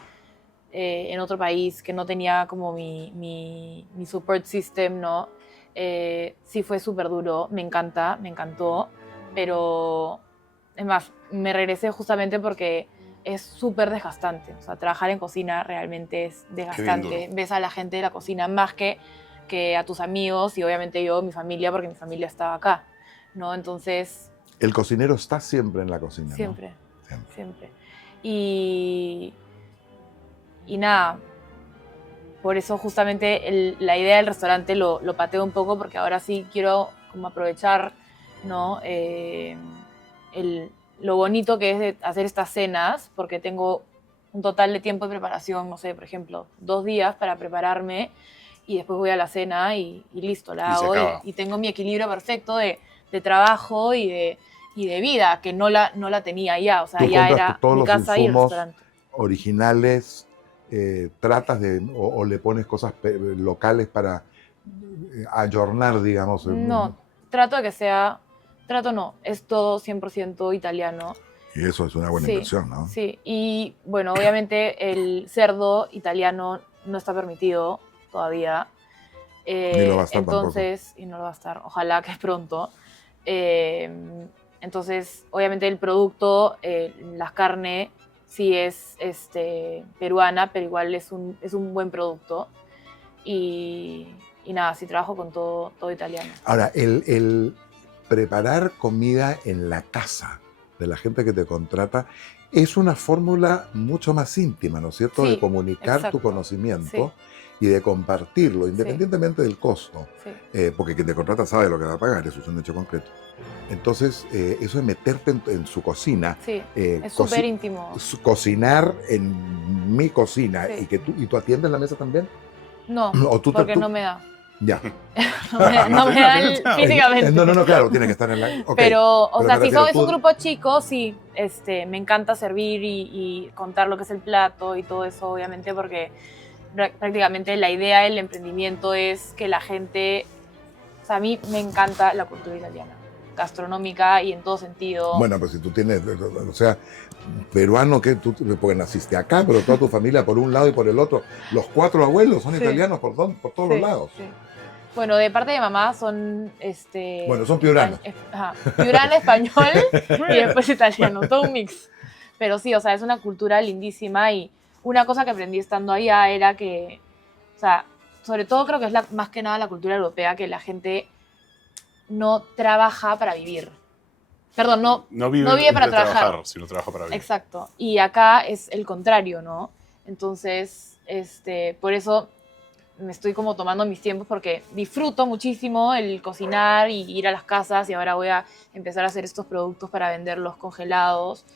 en otro país que no tenía como mi support system, ¿no? Sí fue súper duro, me encantó, pero es más, me regresé justamente porque es súper desgastante. O sea, trabajar en cocina realmente es desgastante. duro. Ves a la gente de la cocina más que a tus amigos y obviamente yo, mi familia, porque mi familia estaba acá, ¿no? Entonces, El cocinero está siempre en la cocina, ¿no? siempre, Siempre. siempre. Y nada, por eso justamente la idea del restaurante lo pateo un poco porque ahora sí quiero como aprovechar, ¿no? Lo bonito que es de hacer estas cenas, porque tengo un total de tiempo de preparación, no sé, por ejemplo, 2 días para prepararme y después voy a la cena y listo, la Y se hago acaba. y tengo mi equilibrio perfecto de trabajo y de vida, que no la tenía ya, o sea, Tú ya compras era todos mi los casa y el insumos restaurante. originales, tratas de o le pones cosas locales para ayornar, digamos. No, trato de que sea, trato no, es todo 100% italiano. Y eso es una buena Sí, inversión, ¿no? Sí, y bueno, obviamente el cerdo italiano no está permitido todavía. Ni lo va a estar entonces, y no lo va a estar, ojalá que es pronto. Entonces, obviamente el producto, la carne, sí es peruana, pero igual es un buen producto. Y nada, sí trabajo con todo italiano. Ahora, el preparar comida en la casa de la gente que te contrata es una fórmula mucho más íntima, ¿no es cierto? Sí, de comunicar exacto. tu conocimiento y de compartirlo, independientemente del costo. Sí. Porque quien te contrata sabe lo que va a pagar, eso es un hecho concreto. Entonces, eso de meterte en su cocina, Sí, es súper íntimo. cocinar en mi cocina Sí. y tú atiendes la mesa también. No, O tú- porque tú- no me da. Ya. No me da físicamente. No, claro, tiene que estar en la... ok. Pero, o Pero sea, me si refiero, es un tú- grupo chico, sí, me encanta servir y contar lo que es el plato y todo eso, obviamente, porque prácticamente la idea del emprendimiento es que la gente, o sea, a mí me encanta la cultura italiana, gastronómica y en todo sentido. Bueno, pues si tú tienes, o sea, peruano, que tú, porque naciste acá, pero toda tu familia por un lado y por el otro, los 4 abuelos son Sí. italianos por todos Sí, los lados. sí. Bueno, de parte de mamá son Bueno, son piuranos. Piurano, español y después italiano, todo un mix. Pero sí, o sea, es una cultura lindísima y una cosa que aprendí estando allá era que, o sea, sobre todo creo que es más que nada la cultura europea, que la gente no trabaja para vivir. Perdón, no vive para trabajar. sino trabaja para vivir. Exacto. Y acá es el contrario, ¿no? Entonces, por eso me estoy como tomando mis tiempos porque disfruto muchísimo el cocinar y ir a las casas y ahora voy a empezar a hacer estos productos para venderlos congelados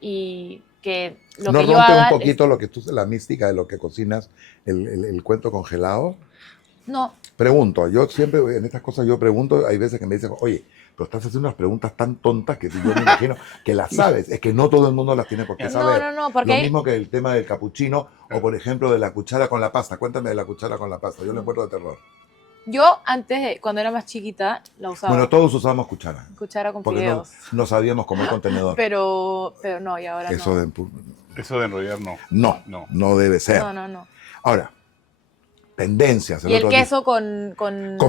y que lo ¿No que yo rompe haga... un poquito la mística de lo que cocinas, el cuento congelado? No, Pregunto, yo siempre en estas cosas yo pregunto, hay veces que me dicen, oye, pero estás haciendo unas preguntas tan tontas que yo me imagino que las sabes. Es que no todo el mundo las tiene por qué saber. no, porque... Lo mismo que el tema del capuchino o, por ejemplo, de la cuchara con la pasta. Cuéntame de la cuchara con la pasta. Yo le encuentro de terror. Yo antes, cuando era más chiquita, la usaba. Bueno, todos usamos cuchara. Cuchara con Porque no, fideos. no sabíamos comer contenedor. Pero no, y ahora Eso no. Eso de enrollar no. no debe ser. No. Ahora, tendencias. Y el otro día. queso con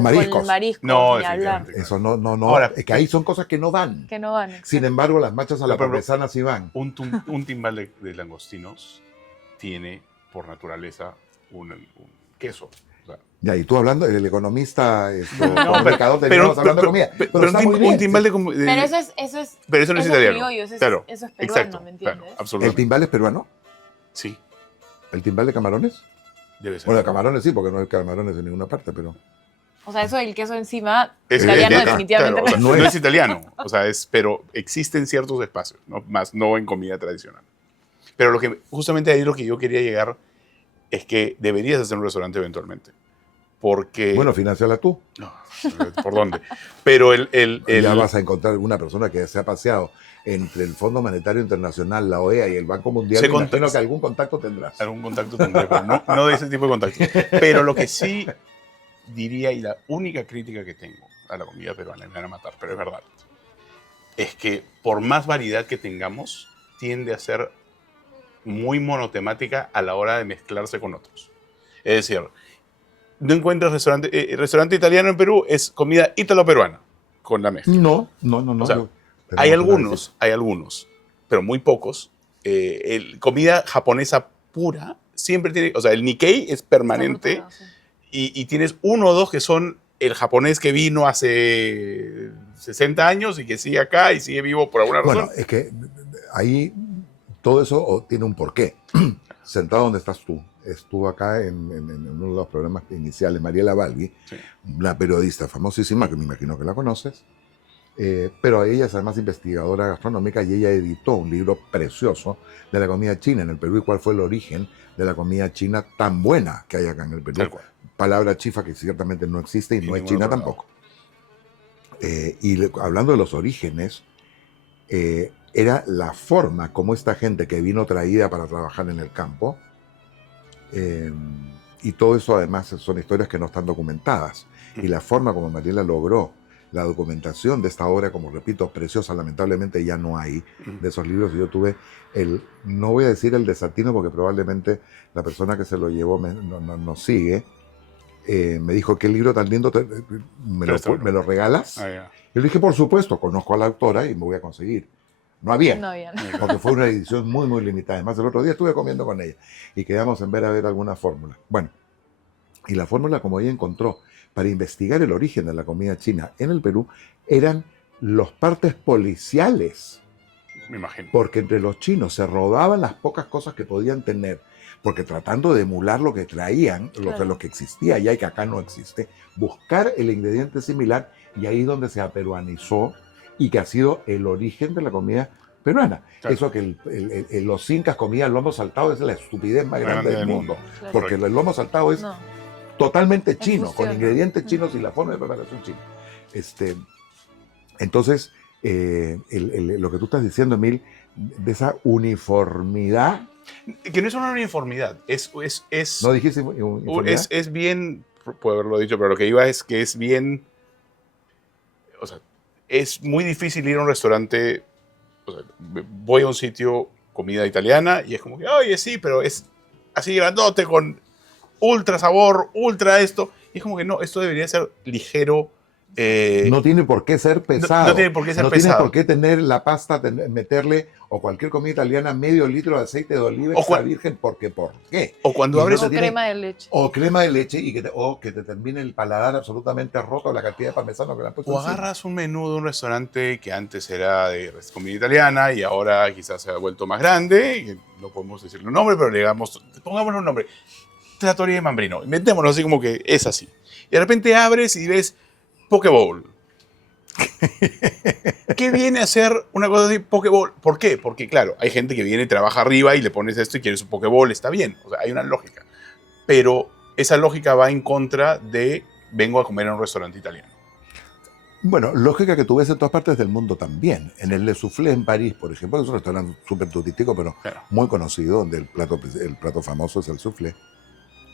mariscos. marisco, No, ni hablar. definitivamente. Eso no. Ahora, es que ahí son cosas que no van. Que no van. Sin embargo, las machas a la Pero, parmesana sí van. un timbal de langostinos tiene, por naturaleza, un queso. O sea, Ya, y tú hablando, el economista, no, comunicador, teníamos hablando de comida. Pero está muy bien. un timbal de... Pero eso es Pero eso no es eso italiano. criollo, eso es, claro, eso es peruano, exacto, ¿me entiendes? claro, ¿El absolutamente. timbal es peruano? Sí, ¿El timbal de camarones? debe ser. Bueno, de camarones sí, porque no hay camarones en ninguna parte, pero... O sea, eso del queso encima, Es italiano de acá, definitivamente claro, o sea, no es. no es italiano, o sea, pero existen ciertos espacios, ¿no? Más no en comida tradicional. Pero justamente ahí lo que yo quería llegar es que deberías hacer un restaurante eventualmente. Porque... Bueno, financiala tú. No, ¿por dónde? Pero Ya vas a encontrar una persona que se ha paseado entre el Fondo Monetario Internacional, la OEA y el Banco Mundial. Se Me imagino contacta. que algún contacto tendrás. algún contacto tendré, pero no de ese tipo de contacto. Pero lo que sí diría, y la única crítica que tengo a la comida peruana, me van a matar, pero es verdad, es que por más variedad que tengamos, tiende a ser muy monotemática a la hora de mezclarse con otros. Es decir, no encuentras restaurante italiano en Perú, es comida ítalo-peruana con la mezcla. No. O sea, hay algunos, pero muy pocos. Comida japonesa pura siempre tiene, o sea, el Nikkei es permanente y tienes uno o dos que son el japonés que vino hace 60 años y que sigue acá y sigue vivo por alguna razón. Bueno, es que ahí todo eso tiene un porqué. Sentado donde estás tú, estuvo acá en uno de los programas iniciales, Mariela Balbi, Sí. una periodista famosísima, que me imagino que la conoces, pero ella es además investigadora gastronómica y ella editó un libro precioso de la comida china en el Perú y cuál fue el origen de la comida china tan buena que hay acá en el Perú. Tal cual. Palabra chifa que ciertamente no existe y no es ningún china otro lado. tampoco. Hablando de los orígenes, era la forma como esta gente que vino traída para trabajar en el campo, y todo eso además son historias que no están documentadas, y la forma como Mariela logró la documentación de esta obra, como repito, preciosa, lamentablemente ya no hay de esos libros. Yo tuve no voy a decir el desatino porque probablemente la persona que se lo llevó no sigue, me dijo, ¿qué libro tan lindo me lo regalas? Ah, ya. Yo le dije, por supuesto, conozco a la autora y me voy a conseguir. No había, No había. porque fue una edición muy, muy limitada. Además, el otro día estuve comiendo con ella y quedamos en ver a ver alguna fórmula. Bueno, y la fórmula como ella encontró para investigar el origen de la comida china en el Perú eran los partes policiales, Me imagino. porque entre los chinos se robaban las pocas cosas que podían tener, porque tratando de emular lo que traían, Claro. lo que existía allá y que acá no existe, buscar el ingrediente similar, y ahí donde se aperuanizó y que ha sido el origen de la comida peruana. Claro. Eso que los incas comían lomo saltado es la estupidez más grande del mundo, Claro. porque el lomo saltado es No. totalmente Es chino, fusión, con ¿no? ingredientes chinos y la forma de preparación china. Entonces, lo que tú estás diciendo, Emil, de esa uniformidad, Que no es una uniformidad, ¿no dijiste uniformidad? es bien, puedo haberlo dicho, pero lo que iba es que es bien, o sea, es muy difícil ir a un restaurante, o sea, voy a un sitio, comida italiana, y es como que, oye, sí, pero es así grandote, con ultra sabor, ultra esto, y es como que no, esto debería ser ligero. No tiene por qué ser pesado. No tiene por qué ser No pesado. tiene por qué tener la pasta, meterle, o cualquier comida italiana, medio litro de aceite de oliva O extra cua- virgen, porque ¿por qué? O cuando Y abres no O tiene- crema de leche. O crema de leche o que te termine el paladar absolutamente roto la cantidad de parmesano que le han puesto O encima. agarras un menú de un restaurante que antes era de comida italiana y ahora quizás se ha vuelto más grande, y no podemos decirle un nombre, pero pongámosle un nombre. Trattoria de Mambrino. Inventémonos así como que es así. Y de repente abres y ves Poke Bowl. ¿Qué viene a ser una cosa así, Poke Bowl? ¿Por qué? Porque, claro, hay gente que viene y trabaja arriba y le pones esto y quieres un Poke Bowl, está bien. O sea, hay una lógica. Pero esa lógica va en contra de vengo a comer en un restaurante italiano. Bueno, lógica que tú ves en todas partes del mundo también. En el Le Soufflé en París, por ejemplo, es un restaurante súper turístico, pero Claro. muy conocido, donde el plato famoso es el soufflé.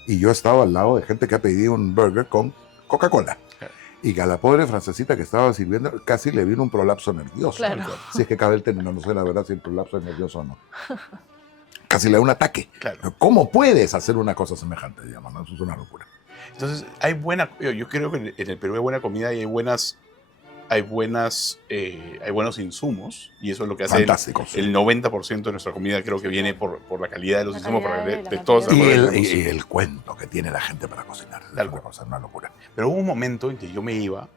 Y yo he estado al lado de gente que ha pedido un burger con Coca-Cola. Y que a la pobre francesita que estaba sirviendo casi le vino un prolapso nervioso. Claro. Si es que cabe el término, no sé la verdad si el prolapso es nervioso o no. Casi le da un ataque. Claro. ¿Cómo puedes hacer una cosa semejante, digamos? ¿No? Eso es una locura. Entonces, yo creo que en el Perú hay buena comida y hay buenos insumos, y eso es lo que hace Fantásticos. el 90% de nuestra comida, creo que viene por la calidad de los La insumos, calidad de, y la de todos cantidad. Y el cuento que tiene la gente para cocinar. Es Tal una cual. cosa, una locura. Pero hubo un momento en que yo me iba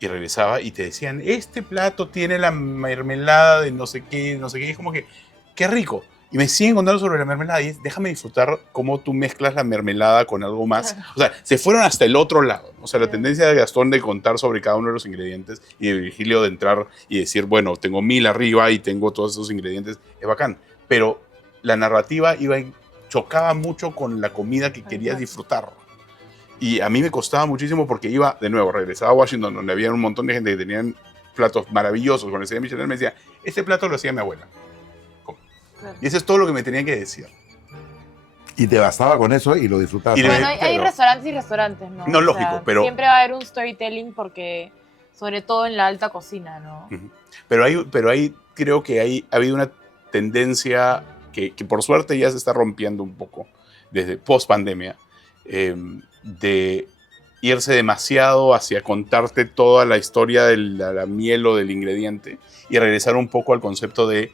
y regresaba y te decían, este plato tiene la mermelada de no sé qué, y es como que, qué rico. Y me siguen contando sobre la mermelada y es, déjame disfrutar cómo tú mezclas la mermelada con algo más. Claro. O sea, se fueron hasta el otro lado. O sea, la Sí. tendencia de Gastón de contar sobre cada uno de los ingredientes y de Virgilio de entrar y decir, bueno, tengo 1000 arriba y tengo todos esos ingredientes, es bacán. Pero la narrativa chocaba mucho con la comida que querías Exacto. disfrutar. Y a mí me costaba muchísimo porque iba, de nuevo, regresaba a Washington, donde había un montón de gente que tenían platos maravillosos con el señor Michelin, me decía, este plato lo hacía mi abuela. Claro. Y eso es todo lo que me tenían que decir. Y te bastaba con eso y lo disfrutabas. Y le- Bueno, hay claro. restaurantes y restaurantes, ¿no? No, lógico, pero- Siempre va a haber un storytelling porque, sobre todo en la alta cocina, ¿no? Ujú. Pero ahí creo que ha habido una tendencia que por suerte ya se está rompiendo un poco desde post pandemia, de irse demasiado hacia contarte toda la historia de la miel o del ingrediente y regresar un poco al concepto de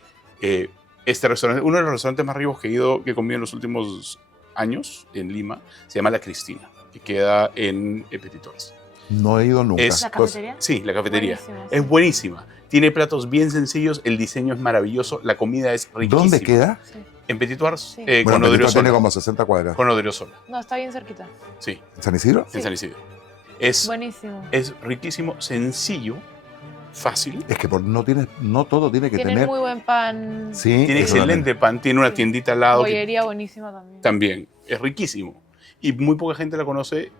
este restaurante. Uno de los restaurantes más ricos que he comido en los últimos años en Lima se llama La Cristina, que queda en Petit Tours. No he ido nunca. Es- ¿La Pues, cafetería? Sí, la cafetería. Buenísimo, sí. Es buenísima. Tiene platos bien sencillos, el diseño es maravilloso, la comida es riquísima. ¿dónde queda? Sí. En Petit Tours, Sí. Bueno, con Petit Tours tiene Odriozola. como 60 cuadras. Con Odriozola, No, está bien cerquita. sí, ¿San Isidro? Sí. en San Isidro. Es Buenísimo. riquísimo, sencillo, fácil. Es que no todo tiene que Tienen tener. muy buen pan. Sí, Tiene eso excelente pan, tiene una Sí. tiendita al lado que Bollería buenísima también. también es riquísimo. Y muy poca gente la conoce,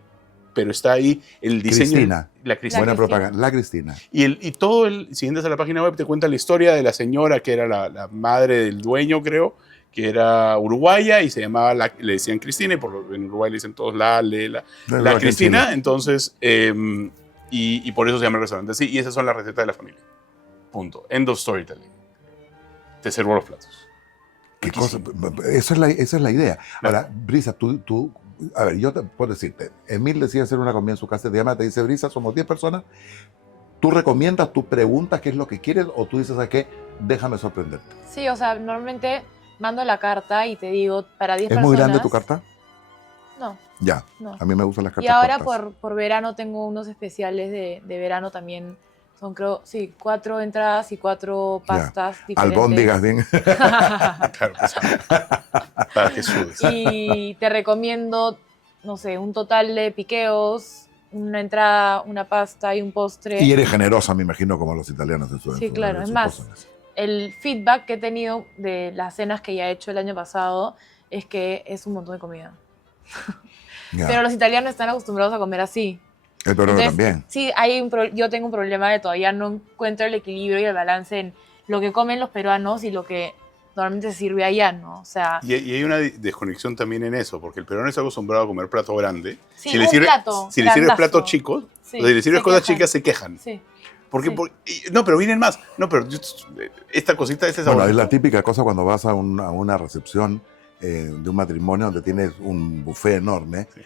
pero está ahí el diseño. Cristina. La Cristina. Buena Cristina. propaganda. La Cristina. Si entras a la página web, te cuenta la historia de la señora que era la madre del dueño, creo, que era uruguaya y se llamaba, le decían Cristina, y en Uruguay le dicen todos la Cristina, entonces, y por eso se llama el restaurante así, y esas son las recetas de la familia. Punto. End of storytelling. Te sirvo los platos. ¿Qué cosa? Riquísimo. Esa es la idea. Ahora, Brisa, a ver, yo te puedo decirte, Emil decide hacer una comida en su casa, te llama, te dice, Brisa, somos 10 personas, tú recomiendas, tú preguntas qué es lo que quieres, o tú dices, ¿sabes qué? Déjame sorprenderte. Sí, o sea, normalmente mando la carta y te digo, para 10 ¿Es personas. muy grande tu carta? No, Ya, no. a mí me gustan las cartas Y ahora cortas. por verano tengo unos especiales de verano también. Son, creo, sí, 4 entradas y 4 pastas diferentes. Albóndigas, bien. Claro, pues, para que sudes. Y te recomiendo, no sé, un total de piqueos, una entrada, una pasta y un postre. Y eres generosa, me imagino, como los italianos en su Sí, claro, en es sus más, cosas. El feedback que he tenido de las cenas que ya he hecho el año pasado es que es un montón de comida. Ya. Pero los italianos están acostumbrados a comer así. El peruano Entonces, también. Sí, yo tengo un problema de todavía no encuentro el equilibrio y el balance en lo que comen los peruanos y lo que normalmente se sirve allá, ¿no? O sea, Y hay una desconexión también en eso, porque el peruano está acostumbrado a comer plato grande. sí, si le un sirve, plato si le sirves grandazo. platos chicos, Sí, o si le sirves se cosas quejan. chicas, se quejan. Sí. Porque, Sí. no, pero vienen más. No, pero esta cosita, este sabor. Bueno, es la típica cosa cuando vas a una recepción de un matrimonio donde tienes un buffet enorme Sí.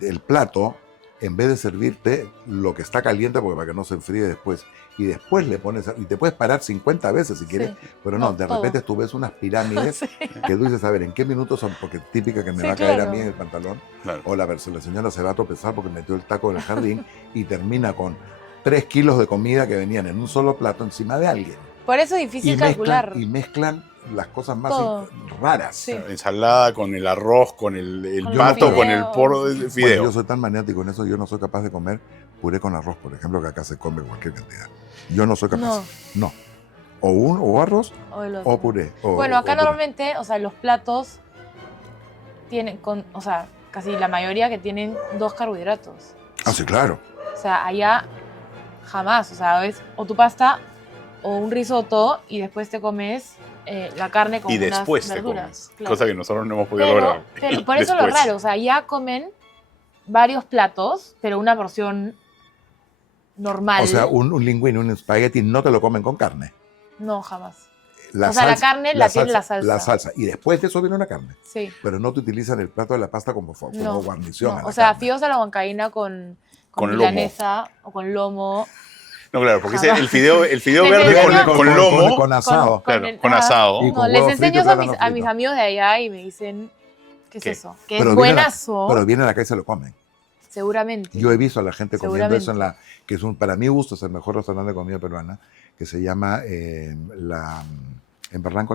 y el plato, en vez de servirte lo que está caliente, porque para que no se enfríe después, y después le pones, y te puedes parar 50 veces si quieres, Sí. pero no, No, de todo. repente tú ves unas pirámides Sí. que tú dices, a ver, ¿en qué minutos son? Porque típica que me Sí, va a caer a claro. mí en el pantalón, Claro. o la señora se va a tropezar porque metió el taco en el jardín y termina con 3 kilos de comida que venían en un solo plato encima de alguien. Por eso es difícil calcular. Mezclan las cosas más Todo. raras. Sí. Ensalada con el arroz, con el Con los pato, con el fideos. porro de Bueno, fideo. yo soy tan maniático en eso, yo no soy capaz de comer puré con arroz, por ejemplo, que acá se come cualquier cantidad. Yo no soy capaz. No. O arroz O el otro. o puré. Bueno, acá o puré. normalmente, o sea, los platos tienen, o sea, casi la mayoría que tienen 2 carbohidratos. Ah, sí, claro. O sea, allá jamás, o sea, es o tu pasta o un risotto y después te comes la carne con Y unas después te verduras. comes. Claro. Cosa que nosotros no hemos podido lograr. Pero por eso lo Después. raro, o sea, ya comen varios platos, pero una porción normal. O sea, un linguine, un espagueti no te lo comen con carne. No, jamás. La O sea, la carne la tiene la salsa. La salsa. Y después de eso viene una carne. Sí. Pero no te utilizan el plato de la pasta como No, guarnición. no. a la O sea, carne. fideos a la huancaína con Con lomo. milanesa o con lomo. No, claro, porque Jamás. el fideo Les verde enseño- con lomo, Con asado. claro, con asado. Y No, con les huevo enseño frito y eso a plátano mis frito. amigos de allá y me dicen, ¿qué es ¿Qué? eso? Que Pero es viene buenazo, Pero vienen acá y se lo comen. seguramente. Yo he visto a la gente comiendo eso Seguramente. que es para mi gusto es el mejor restaurante de comida peruana, que se llama en Barranco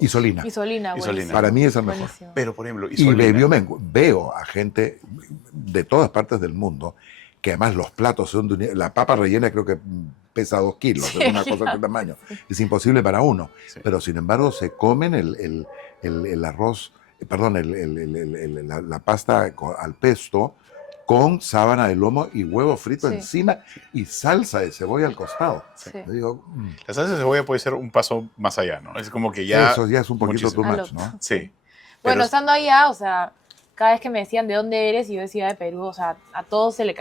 Isolina. Isolina, buenísimo. Isolina. Para mí es el mejor. Buenísimo. Pero, por ejemplo, Y Isolina. veo a gente de todas partes del mundo que además los platos son la papa rellena creo que pesa 2 kilos, Sí, es una cosa de ese tamaño. Es imposible para uno. Sí. Pero sin embargo se comen el arroz, perdón, la pasta al pesto con sábana de lomo y huevo frito Sí. encima y salsa de cebolla al costado. Sí. Yo digo, La salsa de cebolla puede ser un paso más allá, ¿no? Es como que ya... eso ya es un poquito too muchísimo. much, ¿no? Sí. Bueno, Pero- estando allá, o sea, cada vez que me decían de dónde eres, y yo decía de Perú, o sea, a todos se les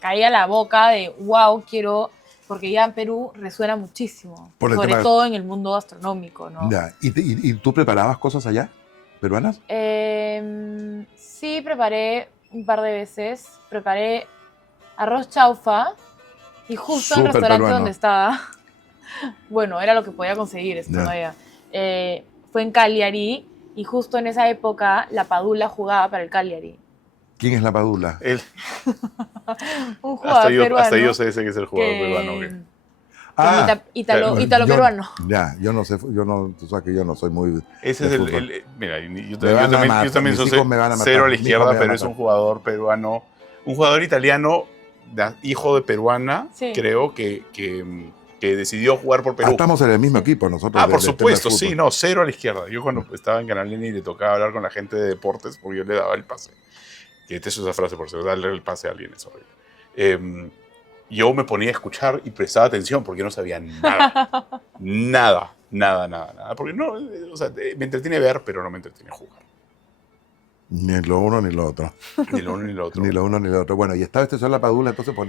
caía la boca de, wow, quiero, porque ya en Perú resuena muchísimo, Por el sobre tema de- todo en el mundo gastronómico, ¿no? Ya. ¿Y tú preparabas cosas allá, peruanas? Sí, preparé un par de veces, preparé arroz chaufa, y justo en el Súper restaurante peruano. donde estaba, bueno, era lo que podía conseguir estando Ya. allá, fue en Cagliari, y justo en esa época la Padula jugaba para el Cagliari. ¿Quién es la Padula? Él- Un jugador hasta peruano. yo sé ese que es el jugador peruano. Italo yo- peruano. Ya, yo no sé, tú sabes que yo no soy muy... Ese es de el, fútbol. mira, yo Me van a también, matar, yo también mis soy hijos me van a matar, cero a la mis hijos izquierda, me van a pero es matar. un jugador peruano, un jugador italiano, hijo de peruana, Sí. creo que decidió jugar por Perú. Estamos en el mismo equipo nosotros. Por del tema supuesto, del sí, fútbol. no, cero a la izquierda. Yo cuando estaba en Canal N y le tocaba hablar con la gente de deportes, porque yo le daba el pase. Que es esa frase, por cierto, darle el pase a alguien es horrible. Yo me ponía a escuchar y prestaba atención porque no sabía nada. nada. Porque no, o sea, me entretiene ver, pero no me entretiene jugar. Ni lo uno ni lo otro. Ni lo uno ni lo otro. Ni lo uno ni lo otro. Bueno, y estaba este señor La Padula, entonces por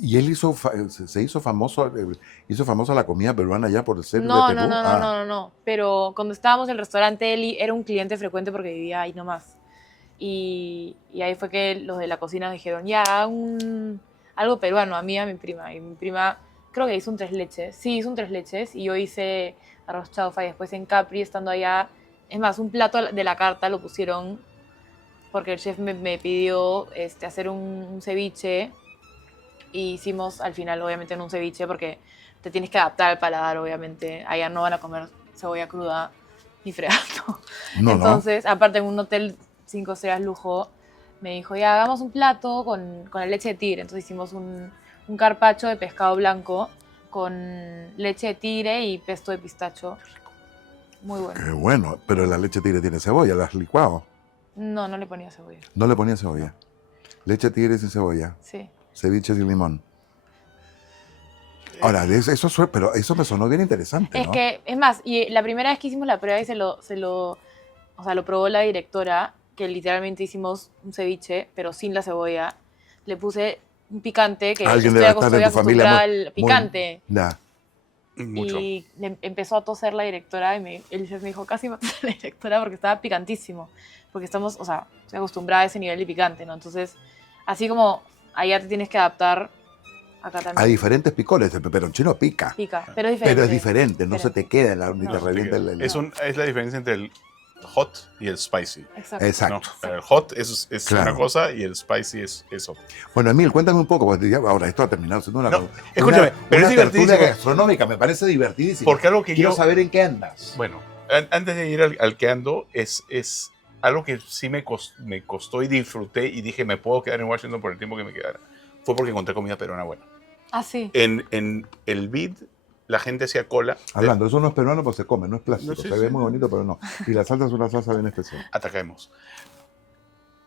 y él se hizo famosa la comida peruana ya por el ser de No, Perú. no. Pero cuando estábamos en el restaurante, él era un cliente frecuente porque vivía ahí nomás. Y ahí fue que los de la cocina dijeron, ya, algo peruano, a mí, a mi prima. Y mi prima creo que hizo un 3 leches. Sí, hizo un 3 leches. Y yo hice arroz chaufa y después en Capri, estando allá. Es más, un plato de la carta lo pusieron porque el chef me pidió hacer un ceviche. Y hicimos al final, obviamente, no un ceviche porque te tienes que adaptar al paladar, obviamente. Allá no van a comer cebolla cruda ni fregando. No, Entonces, aparte en un hotel 5 estrellas lujo, me dijo, ya, hagamos un plato con la leche de tigre. Entonces hicimos un carpaccio de pescado blanco con leche de tigre y pesto de pistacho. Muy no. bueno. Qué bueno, pero la leche tigre tiene cebolla, la has licuado. No le ponía cebolla. No le ponía cebolla. Leche tigre sin cebolla, Sí. ceviche sin limón. Ahora, pero eso me sonó bien interesante, Es ¿no? que, es más, y la primera vez que hicimos la prueba y lo probó la directora, que literalmente hicimos un ceviche, pero sin la cebolla. Le puse un picante, que Alguien estoy debe estar en tu familia acostumbrada muy- al picante. Ya. Mucho. Y empezó a toser la directora y el chef me dijo, casi mata a la directora porque estaba picantísimo. Porque estoy acostumbrada a ese nivel de picante, ¿no? Entonces, así como allá te tienes que adaptar, acá A también diferentes picoles, el peperoncino pica. pica, pero es diferente. Pero es diferente, no se te queda ni No. te revienta el... Es la diferencia entre el hot y el spicy. Exacto. Exacto. ¿no? Pero el hot es Claro. una cosa y el spicy es otra. Bueno, Emil, cuéntame un poco, porque ahora esto ha terminado siendo una... No, escúchame, pero una es tertulia divertidísimo. gastronómica, me parece divertidísimo. Porque algo que Quiero yo... saber en qué andas. Bueno, antes de ir al que ando, es algo que sí me costó y disfruté y dije, me puedo quedar en Washington por el tiempo que me quedara. Fue porque encontré comida peruana buena. Ah, sí. En el BID, la gente hacía cola. Hablando, eso no es peruano, pues se come, no es plástico. No, sí, se ve sí. muy bonito, pero no. Y la salsa es una salsa bien especial. Atacaemos.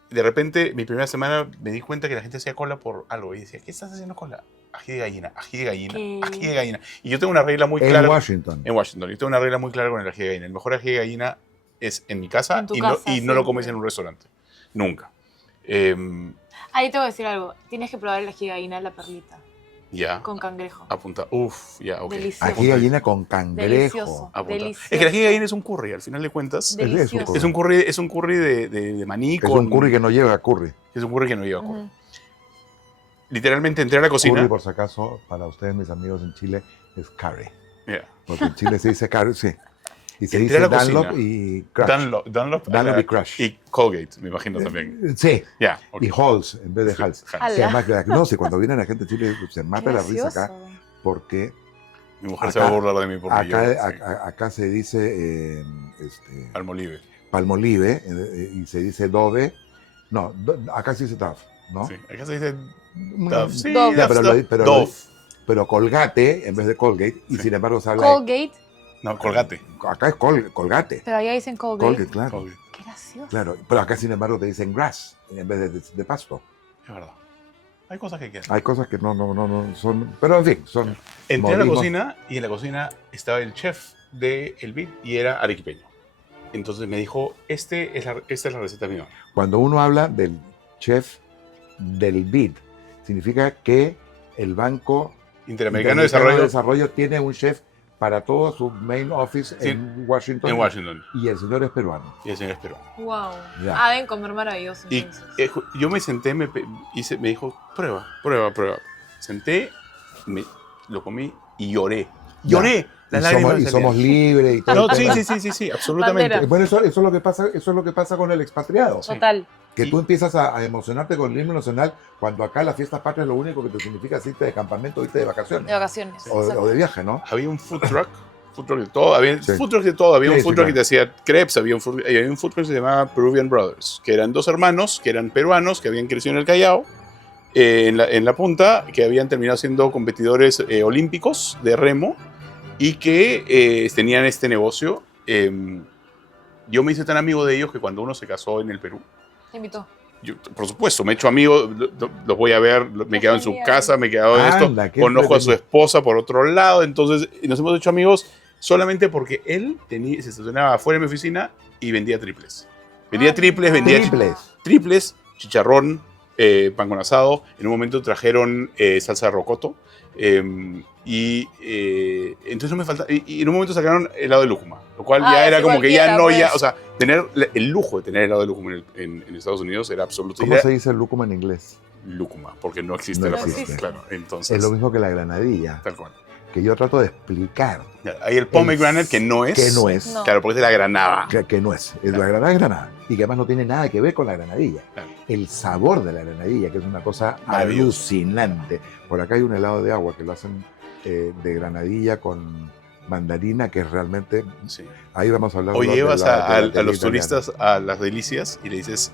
De repente, mi primera semana me di cuenta que la gente hacía cola por algo. Y decía, ¿qué estás haciendo cola? Ají de gallina, ají de gallina, ¿Qué? ají de gallina. Y yo tengo una regla muy En clara. Washington. En Washington. Yo tengo una regla muy clara con el ají de gallina. El mejor ají de gallina es en mi casa, En tu y, casa, no lo siempre. comes en un restaurante. Nunca. Ahí te voy a decir algo. Tienes que probar el ají de gallina de la perlita. Ya. Con cangrejo. Apunta. Uf, ya, ok. Delicioso. Ají gallina con cangrejo. Delicioso. Apunta. Delicioso. Es que el ají de gallina es un curry, al final de cuentas. Delicioso. Es un curry de maní Es un curry que no lleva curry. Es un curry que no lleva curry. Ujú. Literalmente entré a la cocina. Curry, por si acaso, para ustedes, mis amigos en Chile, es curry. Yeah. Porque en Chile se dice curry, sí. Y se Entré a dice la Dunlop cocina. y Crush. Dunlop y Crush. Y Colgate, me imagino también. Sí. Ya, ok. Y Halls en vez de Sí, Hals. Hals. Que Ala. además, no sé, cuando viene la gente de Chile se mata Qué la risa acá gracioso. porque Mi mujer acá- se va a burlar de mí porque yo. acá, Sí. acá se dice Palmolive. palmolive y se dice Dove. No, acá se dice Dove, ¿no? Sí. Acá se dice Mm, Dove. Sí, Dove. Ya, pero Dove. pero Colgate en vez de Colgate y Sí. sin embargo se habla Colgate, No, Colgate. acá es Colgate. pero allá dicen Colgate. Colgate, claro. Colgate. Qué gracioso. Claro, pero acá sin embargo te dicen grass en vez de pasto. Es verdad. Hay cosas que quedan. Hay cosas que no son, pero en fin, son Entré a la modismos. cocina y en la cocina estaba el chef de El Bit y era arequipeño. Entonces me dijo, esta es la receta mía. Cuando uno habla del chef del BID, significa que el Banco Interamericano de Desarrollo tiene un chef para todo su main office Sí, en Washington. en Washington. Y el señor es peruano. Y el señor es peruano. Wow. Ya. Ah, deben comer maravilloso. Y entonces. yo me senté, me dijo, prueba. Senté, lo comí y lloré. Ya. Lloré. Las Y lágrimas somos, y salían. somos libres y todo. No, el sí, tema. sí, absolutamente. Bandera. Bueno, eso es lo que pasa con el expatriado. Sí. Total. Que Y- tú empiezas a emocionarte con el himno nacional cuando acá la fiesta patria es lo único que te significa es irte de campamento o irte de vacaciones. De vacaciones. Exacto. O de viaje, ¿no? Había un food truck de todo, había Sí. food trucks de todo, había Sí, un food sí, truck claro. que te hacía crepes, había un food truck que se llamaba Peruvian Brothers, que eran dos hermanos, que eran peruanos, que habían crecido en el Callao, en la punta, que habían terminado siendo competidores olímpicos de remo y que tenían este negocio. Yo me hice tan amigo de ellos que cuando uno se casó en el Perú, Te invitó. yo, por supuesto, me he hecho amigo, los voy a ver, me he quedado en su genial. casa, me he quedado en esto, Anda, qué conozco a su entretenido. esposa por otro lado, entonces nos hemos hecho amigos solamente porque él se estacionaba afuera de mi oficina y vendía triples. Vendía Ah, triples, mira. vendía triples, chicharrón, pan con asado. En un momento trajeron salsa de rocoto. Entonces no me falta. Y en un momento sacaron helado de lúcuma, lo cual Ah, ya es era como que ya cualquiera, no, pues. ya, o sea, tener el lujo de tener helado de lúcuma en Estados Unidos era absoluto. ¿Cómo Era se dice lúcuma en inglés? lúcuma, porque no existe No la existe. palabra. Claro, entonces. Es lo mismo que la granadilla, Tal cual. que yo trato de explicar Hay el pomegranate que no es. que no es. No. Claro, porque es de la granada. Que no es. La granada es granada. Y que además no tiene nada que ver con la granadilla. Claro. El sabor de la granadilla, que es una cosa Maravilloso. alucinante. Por acá hay un helado de agua que lo hacen de granadilla con mandarina, que es realmente... Sí. Ahí vamos a hablar O de llevas la a tele los italiana. turistas a las delicias y le dices,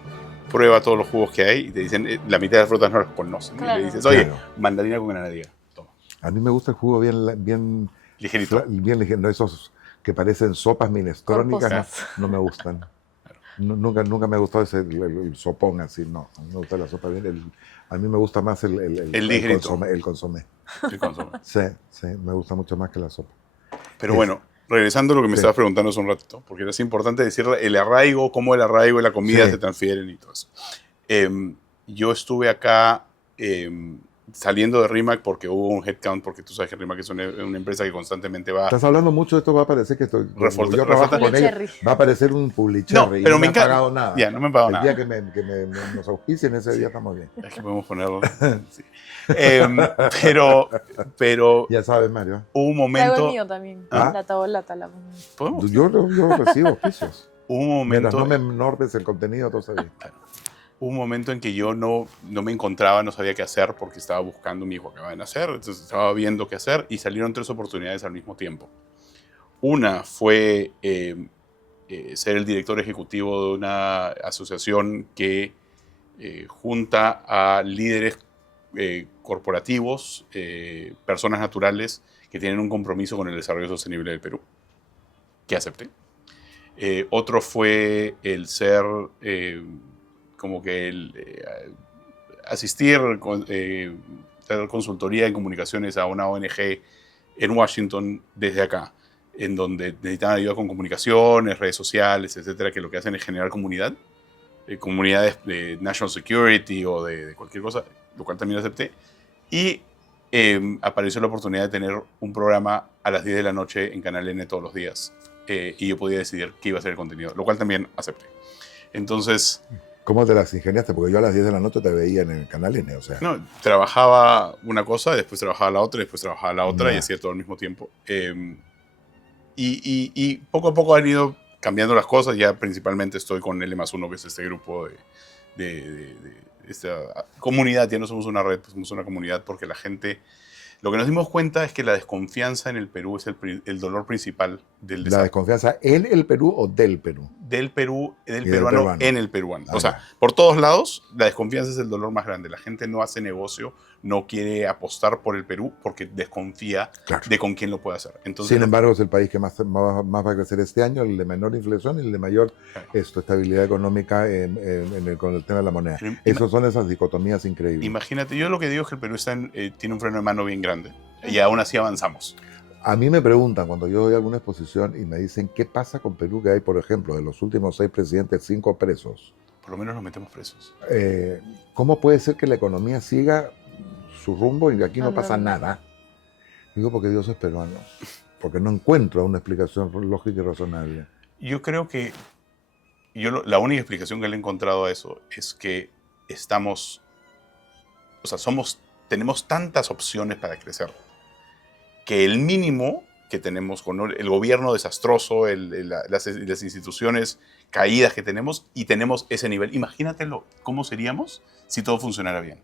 prueba todos los jugos que hay. Y te dicen, la mitad de las frutas no las conocen. Y Claro. le dices, oye, Claro. mandarina con granadilla. Toma. A mí me gusta el jugo bien Ligerito. bien ligero. No esos que parecen sopas minestrónicas, Corposas. no me gustan. Nunca me ha gustado el sopón así, no. A mí me gusta la sopa bien. A mí me gusta más el ligerito. consomé. El consomé. El consumo. Sí, me gusta mucho más que la sopa. Pero Es- bueno, regresando a lo que me Sí. estabas preguntando hace un ratito, porque es importante decir el arraigo, cómo el arraigo y la comida Sí. se transfieren y todo eso. Yo estuve acá saliendo de Rimac porque hubo un headcount, porque tú sabes que Rimac es una empresa que constantemente va... Estás hablando mucho de esto, va a parecer que estoy. Como Refolta- yo trabajo refolta- con ellos, Publicherry. va a parecer un publicherry. No, pero y me no encanta- han pagado nada. Ya, no me han pagado El nada. día que nos auspicien, ese día estamos bien. Es que podemos ponerlo. Sí. Pero Ya sabes, Mario. hubo un Traigo el momento... mío también. ¿Ah? La tabolata. ¿Podemos? Yo recibo auspicios. Hubo un Mientras momento... no me enormes el contenido, todo está bien. Hubo un momento en que yo no me encontraba, no sabía qué hacer porque estaba buscando, mi hijo acaba de nacer, entonces estaba viendo qué hacer y salieron 3 oportunidades al mismo tiempo. Una fue ser el director ejecutivo de una asociación que junta a líderes corporativos, personas naturales que tienen un compromiso con el desarrollo sostenible del Perú, que acepté. Otro fue el ser... como que asistir, dar consultoría en comunicaciones a una ONG en Washington desde acá, en donde necesitaban ayuda con comunicaciones, redes sociales, etcétera, que lo que hacen es generar comunidad comunidades de National Security o de cualquier cosa, lo cual también acepté. Y apareció la oportunidad de tener un programa a las 10 de la noche en Canal N todos los días. Y yo podía decidir qué iba a ser el contenido, lo cual también acepté. Entonces... ¿Cómo te las ingeniaste? Porque yo a las 10 de la noche te veía en el Canal N, o sea. No, trabajaba una cosa, después trabajaba la otra, después trabajaba la otra, Ya. y hacía todo al mismo tiempo. Y poco a poco han ido cambiando las cosas. Ya principalmente estoy con L+1, que es este grupo de esta comunidad. Ya no somos una red, pues somos una comunidad, porque la gente... Lo que nos dimos cuenta es que la desconfianza en el Perú es el dolor principal del ¿La desarrollo. desconfianza en el Perú o del Perú? Del Perú, del Y del peruano, peruano. en el peruano. Ah, O sea, ya. por todos lados, la desconfianza es el dolor más grande. La gente no hace negocio, no quiere apostar por el Perú porque desconfía Claro. de con quién lo puede hacer. Entonces, Sin embargo, es el país que más va a crecer este año, el de menor inflación y el de mayor Claro. estabilidad económica con el tema de la moneda. Pero Esas son esas dicotomías increíbles. imagínate, yo lo que digo es que el Perú tiene un freno de mano bien grande y aún así avanzamos. A mí me preguntan cuando yo doy alguna exposición y me dicen qué pasa con Perú, que hay, por ejemplo, de los últimos 6 presidentes, 5 presos. Por lo menos nos metemos presos. ¿Cómo puede ser que la economía siga su rumbo y aquí no No, pasa no. nada? Digo porque Dios es peruano, porque no encuentro una explicación lógica y razonable. Yo creo que la única explicación que le he encontrado a eso es que tenemos tantas opciones para crecer, que el mínimo que tenemos con el gobierno desastroso, las instituciones caídas que tenemos, y tenemos ese nivel. Imagínatelo, ¿cómo seríamos si todo funcionara bien?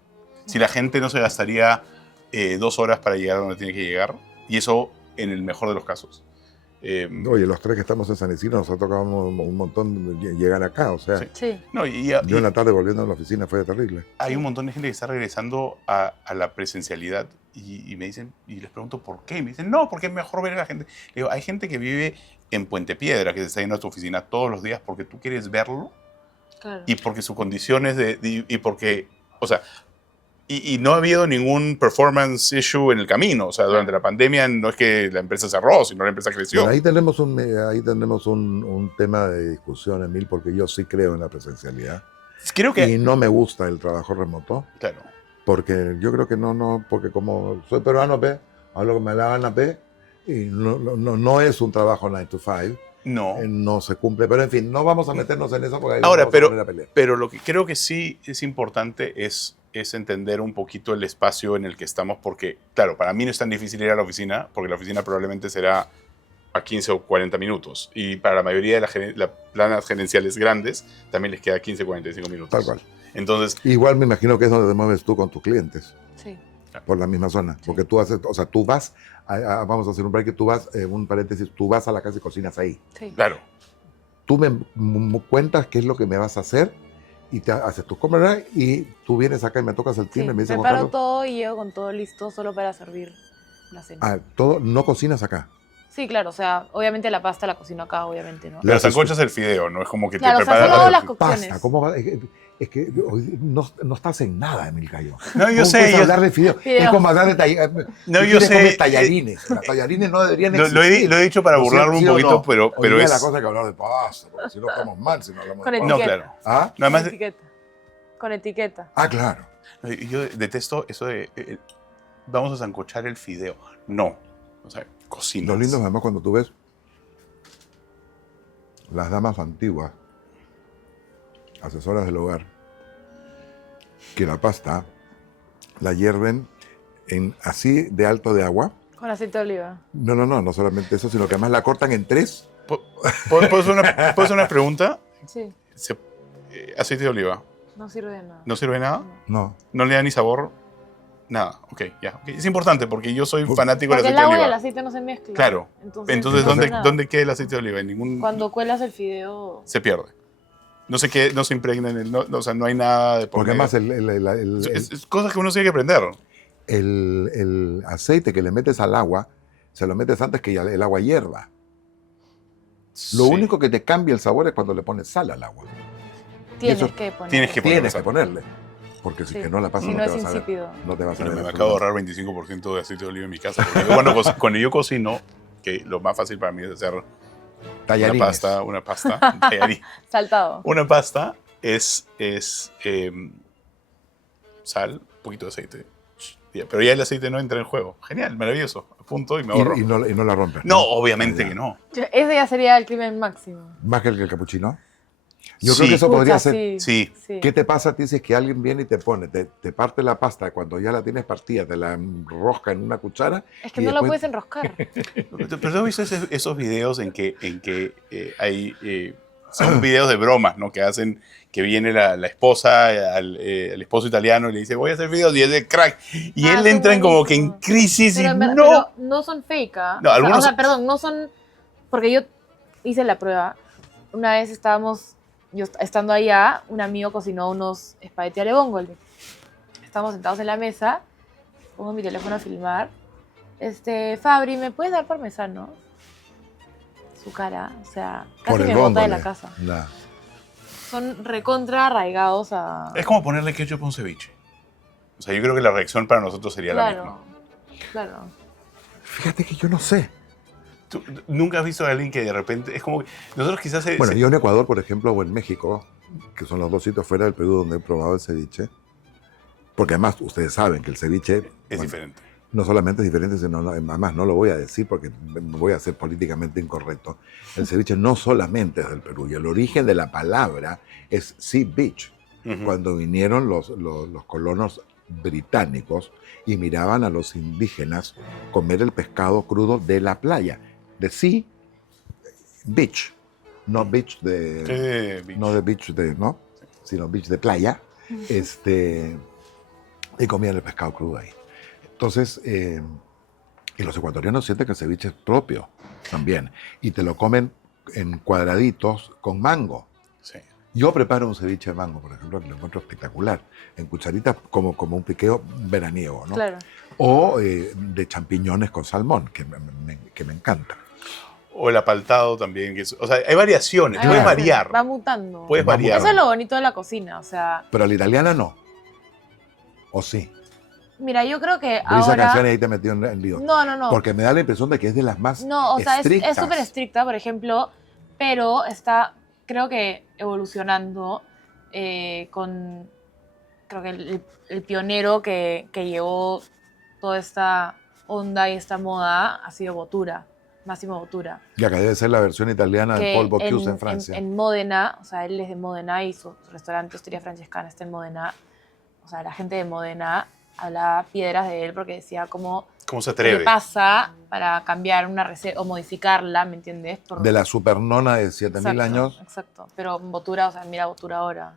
Si la gente no se gastaría 2 horas para llegar a donde tiene que llegar, y eso en el mejor de los casos. Oye, los 3 que estamos en San Isidro nos ha tocado un montón llegar acá, o sea, Sí. Sí. No, y yo en la tarde volviendo a la oficina fue terrible. hay un montón de gente que está regresando a la presencialidad y me dicen, y les pregunto por qué. Y me dicen, no, porque es mejor ver a la gente. Le digo, hay gente que vive en Puente Piedra, que se está yendo a tu oficina todos los días porque tú quieres verlo Claro. y porque sus condiciones y porque, o sea, y no ha habido ningún performance issue en el camino. O sea, durante la pandemia no es que la empresa cerró, sino la empresa creció. Pero ahí tenemos un tema de discusión, Emil, porque yo sí creo en la presencialidad. Creo que, Y no me gusta el trabajo remoto, claro, porque yo creo que porque como soy peruano, hablo con me la gana, y no es un trabajo 9 to 5, no. no se cumple, pero en fin, no vamos a meternos en eso porque ahí Ahora, vamos a poner a pelear. pero lo que creo que sí es importante es entender un poquito el espacio en el que estamos, porque, claro, para mí no es tan difícil ir a la oficina, porque la oficina probablemente será a 15 o 40 minutos, y para la mayoría de las planas gerenciales grandes también les queda 15 o 45 minutos. Tal cual. Entonces, Igual me imagino que es donde te mueves tú con tus clientes, Sí. por la misma zona, Sí. porque tú haces, o sea, tú vas, vamos a hacer un break, tú vas, un paréntesis, tú vas a la casa y cocinas ahí. Sí. claro, Tú me cuentas qué es lo que me vas a hacer y te haces tus compras y tú vienes acá y me tocas el Sí. timbre y me dices, Juan Preparo Carlos, todo y llego con todo listo solo para servir la cena. todo, no cocinas acá. Sí, claro, o sea, obviamente la pasta la cocino acá, obviamente, ¿no? Le pero haces- sancochas el fideo, no es como que Claro, te o sea, preparas... solo hago las Pasta, cocciones. ¿cómo va? Es que hoy no estás en nada, Emil Cayo. No, yo ¿Cómo sé, puedes yo- hablar de fideo? Fideo. Es como hablar de tallarines. No, yo sé, tallarines. Los tallarines no deberían lo existir. he dicho para ¿No es cierto? burlarme un ¿Sí o poquito, no? pero Hoy día es... la cosa es que hablar de pasta, porque si no estamos mal, si no hablamos Con de etiqueta. pasta. No, claro. ¿Ah? No, además, Con etiqueta. Con etiqueta. Claro. yo detesto eso de vamos a sancochar el fideo. No, o sea, cocinas. Lo lindo es además cuando tú ves las damas antiguas, asesoras del hogar, que la pasta la hierven así de alto de agua. Con aceite de oliva. No solamente eso, sino que además la cortan en 3. ¿Puedo hacer una pregunta? Sí, Aceite de oliva, no sirve de nada. ¿no sirve de nada? No. ¿No le da ni sabor? Nada, ok, ya. Ok. Es importante porque yo soy Por- fanático del Porque el aceite de agua y el oliva. aceite no se mezclan. Claro. Entonces no pasa nada. ¿dónde queda el aceite de oliva? En ningún... Cuando cuelas el fideo... Se pierde. No sé qué, no se impregna en el... o sea, no hay nada de... por Porque medio. además Es cosas que uno tiene que aprender. el aceite que le metes al agua, se lo metes antes que el agua hierva. Lo Sí. único que te cambia el sabor es cuando le pones sal al agua. Tienes eso- que poner. tienes que poner- Tienes que ponerle. Porque si Sí. que no la pasas Si no, no te es vas a ver. insípido. No te vas a Bueno, ver. me acabo de ahorrar 25% de aceite de oliva en mi casa. Porque cuando yo cocino, que lo más fácil para mí es hacer Tallarines. una pasta, tallarín. Saltado. Una pasta, es sal, un poquito de aceite. Pero ya el aceite no entra en juego. Genial, maravilloso. A punto y me ahorro. Y no la rompes. No, obviamente Ah, ya. que no. Ese ya sería el crimen máximo. Más que el capuchino. Yo Sí. creo que eso podría Pucha, ser. Sí. ¿Qué te pasa a ti si es que alguien viene y te pone, te parte la pasta cuando ya la tienes partida, te la enrosca en una cuchara? Es que y no lo después- puedes enroscar. Pero ¿tú has visto esos videos en que hay... son videos de bromas, ¿no? Que hacen, que viene la esposa al esposo italiano y le dice, voy a hacer videos y es de crack. Y Ah, él son entra en como que en buenísimos. crisis Pero, y en no. verdad- pero no son fake, ¿ah? No, algunos son- perdón, no son... Porque yo hice la prueba. Una vez estábamos... Yo estando allá, un amigo cocinó unos espagueti alle vongole. Estábamos sentados en la mesa, pongo mi teléfono a filmar. Fabri, ¿me puedes dar parmesano? Su cara, o sea, casi por el me bota de vongole. la casa. Nah. Son recontra arraigados a... Es como ponerle ketchup a un ceviche. O sea, yo creo que la reacción para nosotros sería la Claro, misma. claro. Fíjate que yo no sé. ¿Tú nunca has visto a alguien que de repente es como que nosotros quizás Bueno, yo en Ecuador, por ejemplo, o en México, que son los dos sitios fuera del Perú donde he probado el ceviche, porque además ustedes saben que el ceviche es bueno, diferente. no solamente es diferente, sino además no lo voy a decir porque me voy a ser políticamente incorrecto. El ceviche no solamente es del Perú, y el origen de la palabra es sea beach. Ujú. Cuando vinieron los colonos británicos y miraban a los indígenas comer el pescado crudo de la playa, de sea beach, no beach de, Beach. no de beach de, ¿no? Sino beach de playa, y comían el pescado crudo ahí. Entonces, y los ecuatorianos sienten que el ceviche es propio también, y te lo comen en cuadraditos con mango. Sí. Yo preparo un ceviche de mango, por ejemplo, que lo encuentro espectacular, en cucharitas como un piqueo veraniego, ¿no? Claro. O de champiñones con salmón, que me encanta. O el apaltado también. O sea, hay variaciones. Ahí Puedes va, variar. Va mutando. Puedes Va variar. Eso es lo bonito de la cocina, o sea, Pero a la italiana no. ¿O sí? mira, yo creo que Brisa ahora... Canzani ahí te metió en lío. No, no, no. Porque me da la impresión de que es de las más No, o sea, es estrictas. súper estricta, por ejemplo, pero está, creo que evolucionando con, creo que el pionero que llevó toda esta onda y esta moda ha sido Bottura, Massimo Bottura. Ya que debe ser la versión italiana de Que Paul Bocuse en Francia. En Módena, o sea, él es de Módena y su restaurante Osteria Francescana está en Módena. O sea, la gente de Módena hablaba piedras de él porque decía como... ¿Cómo se ¿Qué atreve? le pasa para cambiar una receta o modificarla, ¿me entiendes? Por... De la supernona de 7000 Exacto, años. Exacto, pero Bottura, o sea, mira Bottura ahora.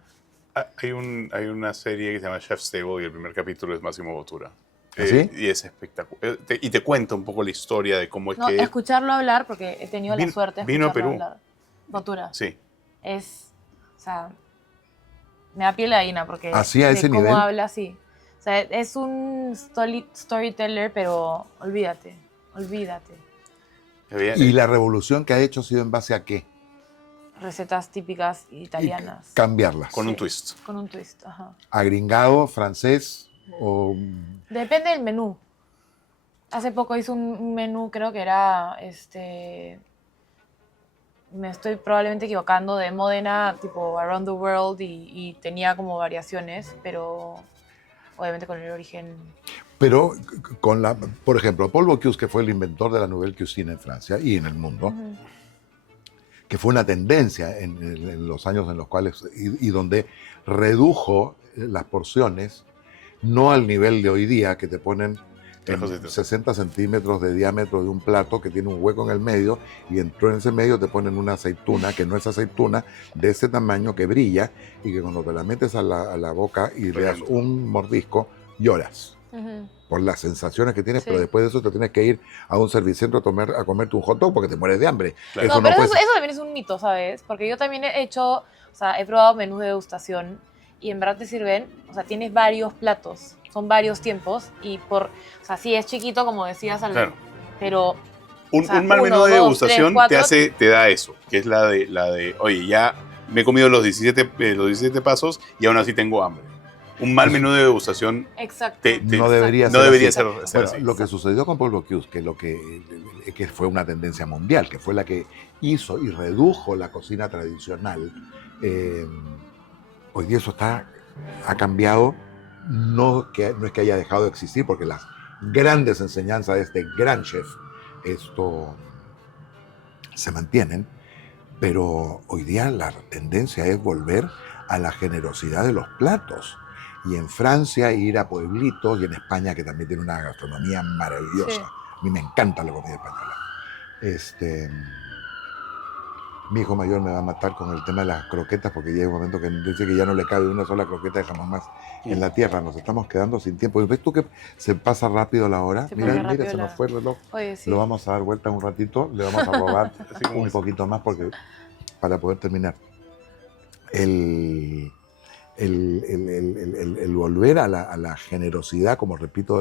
Hay una serie que se llama Chef's Table y el primer capítulo es Máximo Bottura. ¿Ah, sí? Y es espectacular. Y te cuenta un poco la historia de cómo es No, que... escucharlo hablar, porque he tenido la suerte de vino a escucharlo Perú. hablar. Bottura. Sí. Es, o sea, me da piel de gallina porque ¿Así a de ese cómo nivel? habla así. O sea, es un storyteller, pero olvídate. Y la revolución que ha hecho ha sido en base a qué? Recetas típicas italianas. Y cambiarlas. Con un Sí. twist. Con un twist, ajá. Agringado, francés o... Depende del menú. Hace poco hice un menú, creo que era, me estoy probablemente equivocando, de Módena, tipo Around the World, y tenía como variaciones, pero obviamente con el origen. Pero con la... Por ejemplo, Paul Bocuse, que fue el inventor de la Nouvelle Cuisine en Francia y en el mundo, Ujú. que fue una tendencia en los años en los cuales... Y donde redujo las porciones, no al nivel de hoy día, que te ponen en Lejos. 60 centímetros de diámetro de un plato que tiene un hueco en el medio, y dentro en ese medio te ponen una aceituna, que no es aceituna, de ese tamaño que brilla, y que cuando te la metes a la boca y le das un mordisco, lloras Ujú. por las sensaciones que tienes, Sí. pero después de eso te tienes que ir a un servicentro a comerte un hot dog porque te mueres de hambre. Claro. Eso No, pero no eso, puede ser. eso también es un mito, ¿sabes? Porque yo también he hecho, o sea, he probado menús de degustación y en verdad te sirven, o sea, tienes varios platos, son varios tiempos y o sea, sí es chiquito, como decías, Claro. pero Un, O sea, un mal 1, menú de 2, degustación 3, 4. te da eso, que es la de, oye, ya me he comido los 17 pasos y aún así tengo hambre. Un mal menú de degustación exacto. No debería no ser debería así. ser Bueno, así. lo que sucedió con Paul Bocuse, que fue una tendencia mundial, que fue la que hizo y redujo la cocina tradicional, Hoy día eso ha cambiado, no es que haya dejado de existir, porque las grandes enseñanzas de este gran chef se mantienen, pero hoy día la tendencia es volver a la generosidad de los platos. Y en Francia ir a pueblitos, y en España, que también tiene una gastronomía maravillosa. Sí. A mí me encanta la comida española. Mi hijo mayor me va a matar con el tema de las croquetas, porque llega un momento que dice que ya no le cabe una sola croqueta de jamás más en la tierra. Nos estamos quedando sin tiempo. ¿Ves tú que se pasa rápido la hora? Se Mira, pasa mira, rápido se la- nos fue el reloj. Oye, sí. Lo vamos a dar vuelta un ratito, le vamos a robar Así como un es. poquito más para poder terminar. El volver a la generosidad, como repito,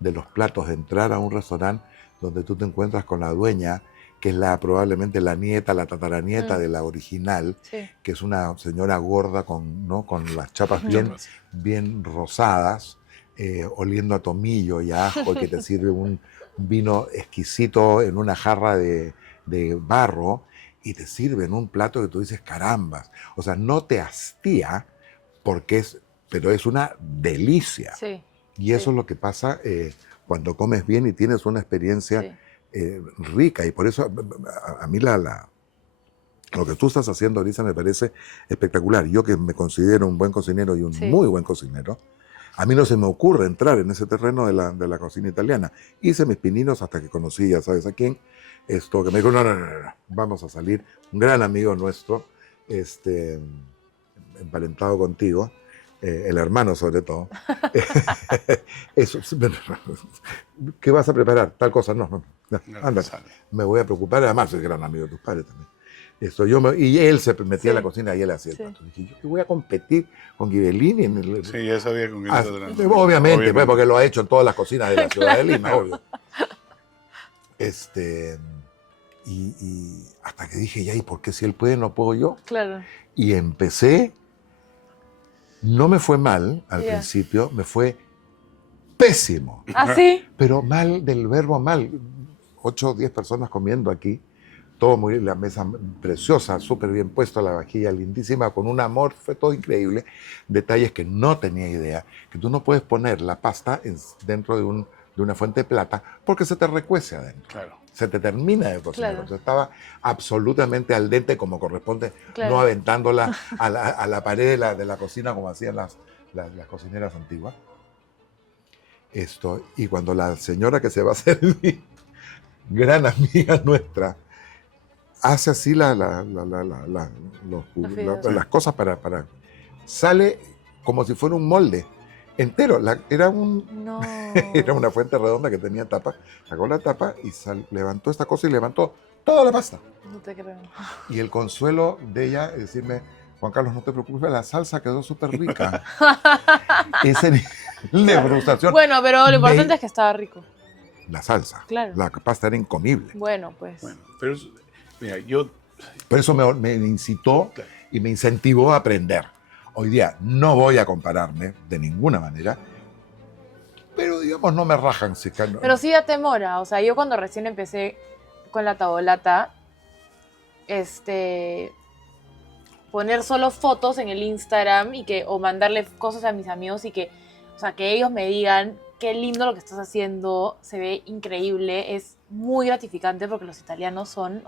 de los platos, de entrar a un restaurante donde tú te encuentras con la dueña, que es probablemente la nieta, la tataranieta de la original, Sí. que es una señora gorda con las chapas Chapas. bien rosadas, oliendo a tomillo y a ajo, y que te sirve un vino exquisito en una jarra de barro, y te sirven un plato que tú dices, carambas. O sea, no te hastía, pero es una delicia. Sí. Y eso sí. es lo que pasa cuando comes bien y tienes una experiencia Sí. rica. Y por eso a mí lo que tú estás haciendo, Elisa, me parece espectacular. Yo, que me considero un buen cocinero y un Sí. muy buen cocinero, a mí no se me ocurre entrar en ese terreno de la cocina italiana. Hice mis pininos hasta que conocí, ya sabes a quién, que me dijo, no, vamos a salir. Un gran amigo nuestro, emparentado contigo, el hermano sobre todo. Eso, ¿qué vas a preparar? Tal cosa, no, anda, sale. me voy a preocupar. Además, es gran amigo de tus padres también. Y él se metía Sí. a la cocina y él hacía el Sí. plato. Dije, yo que voy a competir con Ghibellini. Sí, ya sabía con quién Ah, estás hablando. obviamente, pues, porque lo ha hecho en todas las cocinas de la ciudad de Lima, obvio. Y hasta que dije, ya, ¿y por qué si él puede, no puedo yo? Claro. Y empecé, no me fue mal al Ya. principio, me fue pésimo, ¿Ah, sí? pero mal del verbo mal. 8 o 10 personas comiendo aquí, todo muy, la mesa preciosa, súper bien puesta, la vajilla lindísima, con un amor, fue todo increíble. Detalles que no tenía idea, que tú no puedes poner la pasta dentro de una fuente de plata porque se te recuece adentro. Claro. Se te termina de cocinar. Claro. Entonces estaba absolutamente al dente como corresponde, Claro. no aventándola a la pared de la cocina como hacían las cocineras antiguas. Y cuando la señora que se va a servir, gran amiga nuestra, hace así fideos. las cosas para... Sale como si fuera un molde entero. Era No. era una fuente redonda que tenía tapa. Sacó la tapa y levantó esta cosa y levantó toda la pasta. No te creo. Y el consuelo de ella es decirme, Juan Carlos, no te preocupes, la salsa quedó súper rica. Ese nivel de frustración. Bueno, pero lo Me- importante es que estaba rico. La salsa. Claro. La pasta era incomible. Bueno, pues. Bueno, pero mira, yo Por eso me incitó Claro. y me incentivó a aprender. Hoy día no voy a compararme de ninguna manera, pero digamos no me rajan. Pero sí da temora. O sea, yo cuando recién empecé con la tabolata, poner solo fotos en el Instagram o mandarle cosas a mis amigos y que ellos me digan qué lindo lo que estás haciendo, se ve increíble, es muy gratificante porque los italianos son,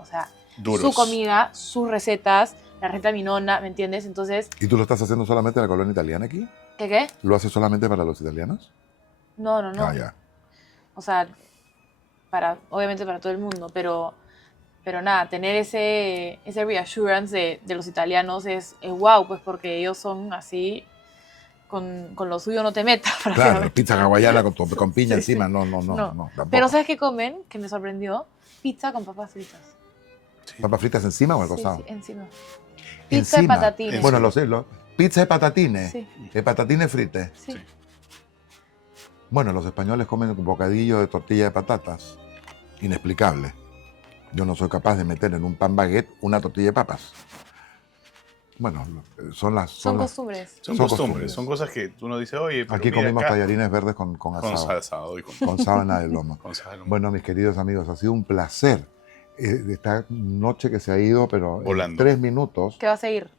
duros. su comida, sus recetas, la receta de mi nonna, ¿me entiendes? Entonces, ¿Y tú lo estás haciendo solamente en la colonia italiana aquí? ¿qué? ¿Lo haces solamente para los italianos? No. Ah, ya. O sea, obviamente para todo el mundo, pero nada, tener ese reassurance de los italianos es wow, pues porque ellos son así, con lo suyo no te metas. Claro, prácticamente. pizza hawaiana con piña Sí, encima, sí. no, No. tampoco. Pero ¿sabes qué comen? Que me sorprendió. Pizza con papas fritas. Sí. ¿Papas fritas encima o al Sí, costado? sí, encima. Pizza de Encima. patatines. Bueno, lo sé, pizza de patatines. Sí, De patatines frites. sí. Sí. Bueno, los españoles comen un bocadillo de tortilla de patatas. Inexplicable. Yo no soy capaz de meter en un pan baguette una tortilla de papas. Bueno, son las... Son las- costumbres. Son Son costumbres, costumbres. son cosas que uno dice, oye, pero Aquí mira comimos acá, tallarines verdes con con asado, asado y con, con sábana de lomo. con sal. Bueno, mis queridos amigos, ha sido un placer esta noche que se ha ido, pero Volando. en 3 minutos. ¿Qué va a seguir?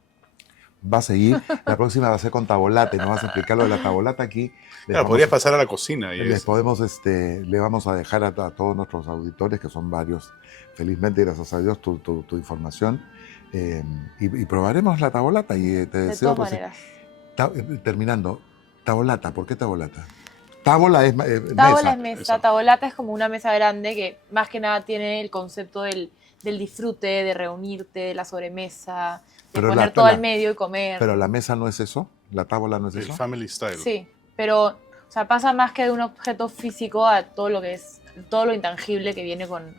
Va a seguir. La próxima va a ser con tabolata y nos vas a explicar lo de la tabolata aquí. Claro, podrías pasar a la cocina. Y Les podemos, le vamos a dejar a todos nuestros auditores, que son varios, felizmente, gracias a Dios, tu información. Y probaremos la tabolata. Y te De deseo, todas pues, maneras. terminando, tabolata, ¿por qué tabolata? Tábola es Tábola mesa. es mesa, Exacto. tabolata es como una mesa grande que más que nada tiene el concepto del disfrute, de reunirte, de la sobremesa, de Pero poner la- todo la- al medio y comer. Pero la mesa no es eso, la tábola no es el eso. family style. Sí, pero o sea, pasa más que de un objeto físico a todo lo que es, todo lo intangible que viene con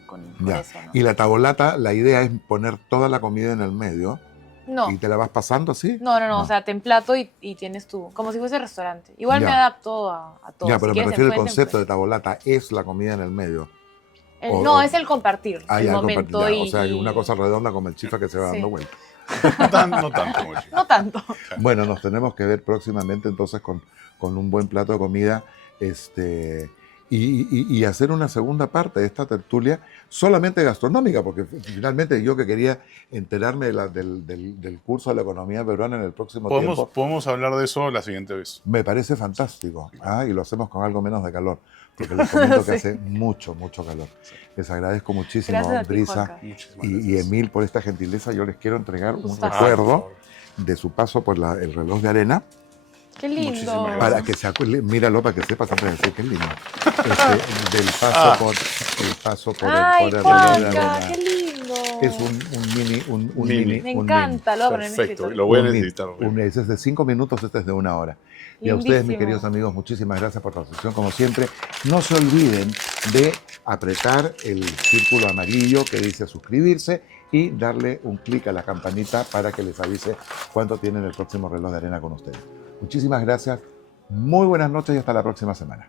Ya. eso, ¿no? Y la tabolata, la idea es poner toda la comida en el medio No, y te la vas pasando así. no, No. o sea, te emplato y tienes tú, como si fuese restaurante. Igual Ya. me adapto a todo. Ya, Si pero me quieres refiero al enfrente, concepto de tabolata, es la comida en el medio. No, o- es el compartir, el Ya, momento. ya, y, o sea, una cosa redonda como el chifa que se va Sí. dando vuelta. No tanto, mucho. No tanto. Bueno, nos tenemos que ver próximamente entonces con un buen plato de comida y hacer una segunda parte de esta tertulia solamente gastronómica, porque finalmente yo que quería enterarme del curso de la economía peruana en el próximo tiempo, Podemos hablar de eso la siguiente vez. me parece fantástico. Y lo hacemos con algo menos de calor, porque les comento que Sí. hace mucho calor. Les agradezco muchísimo, Gracias a ti, Brisa Juanca. Muchísimas y gracias. Emil, por esta gentileza. Yo les quiero entregar un Gustazo. recuerdo de su paso por el reloj de arena, Qué lindo. Muchísimas gracias. para que se acuerde, míralo para que sepas antes de decir que es lindo. Del paso por Ay, el reloj de Juanca, arena. qué lindo. Es un Mini. Me encanta, lo voy a poner en mi Perfecto, escritorio. lo voy a un mini. necesitar. Ese es de 5 minutos, este es de 1 hora. Y a ustedes, mis Lindísimo. queridos amigos, muchísimas gracias por la sesión. Como siempre, no se olviden de apretar el círculo amarillo que dice suscribirse y darle un clic a la campanita para que les avise cuánto tienen el próximo reloj de arena con ustedes. Muchísimas gracias, muy buenas noches y hasta la próxima semana.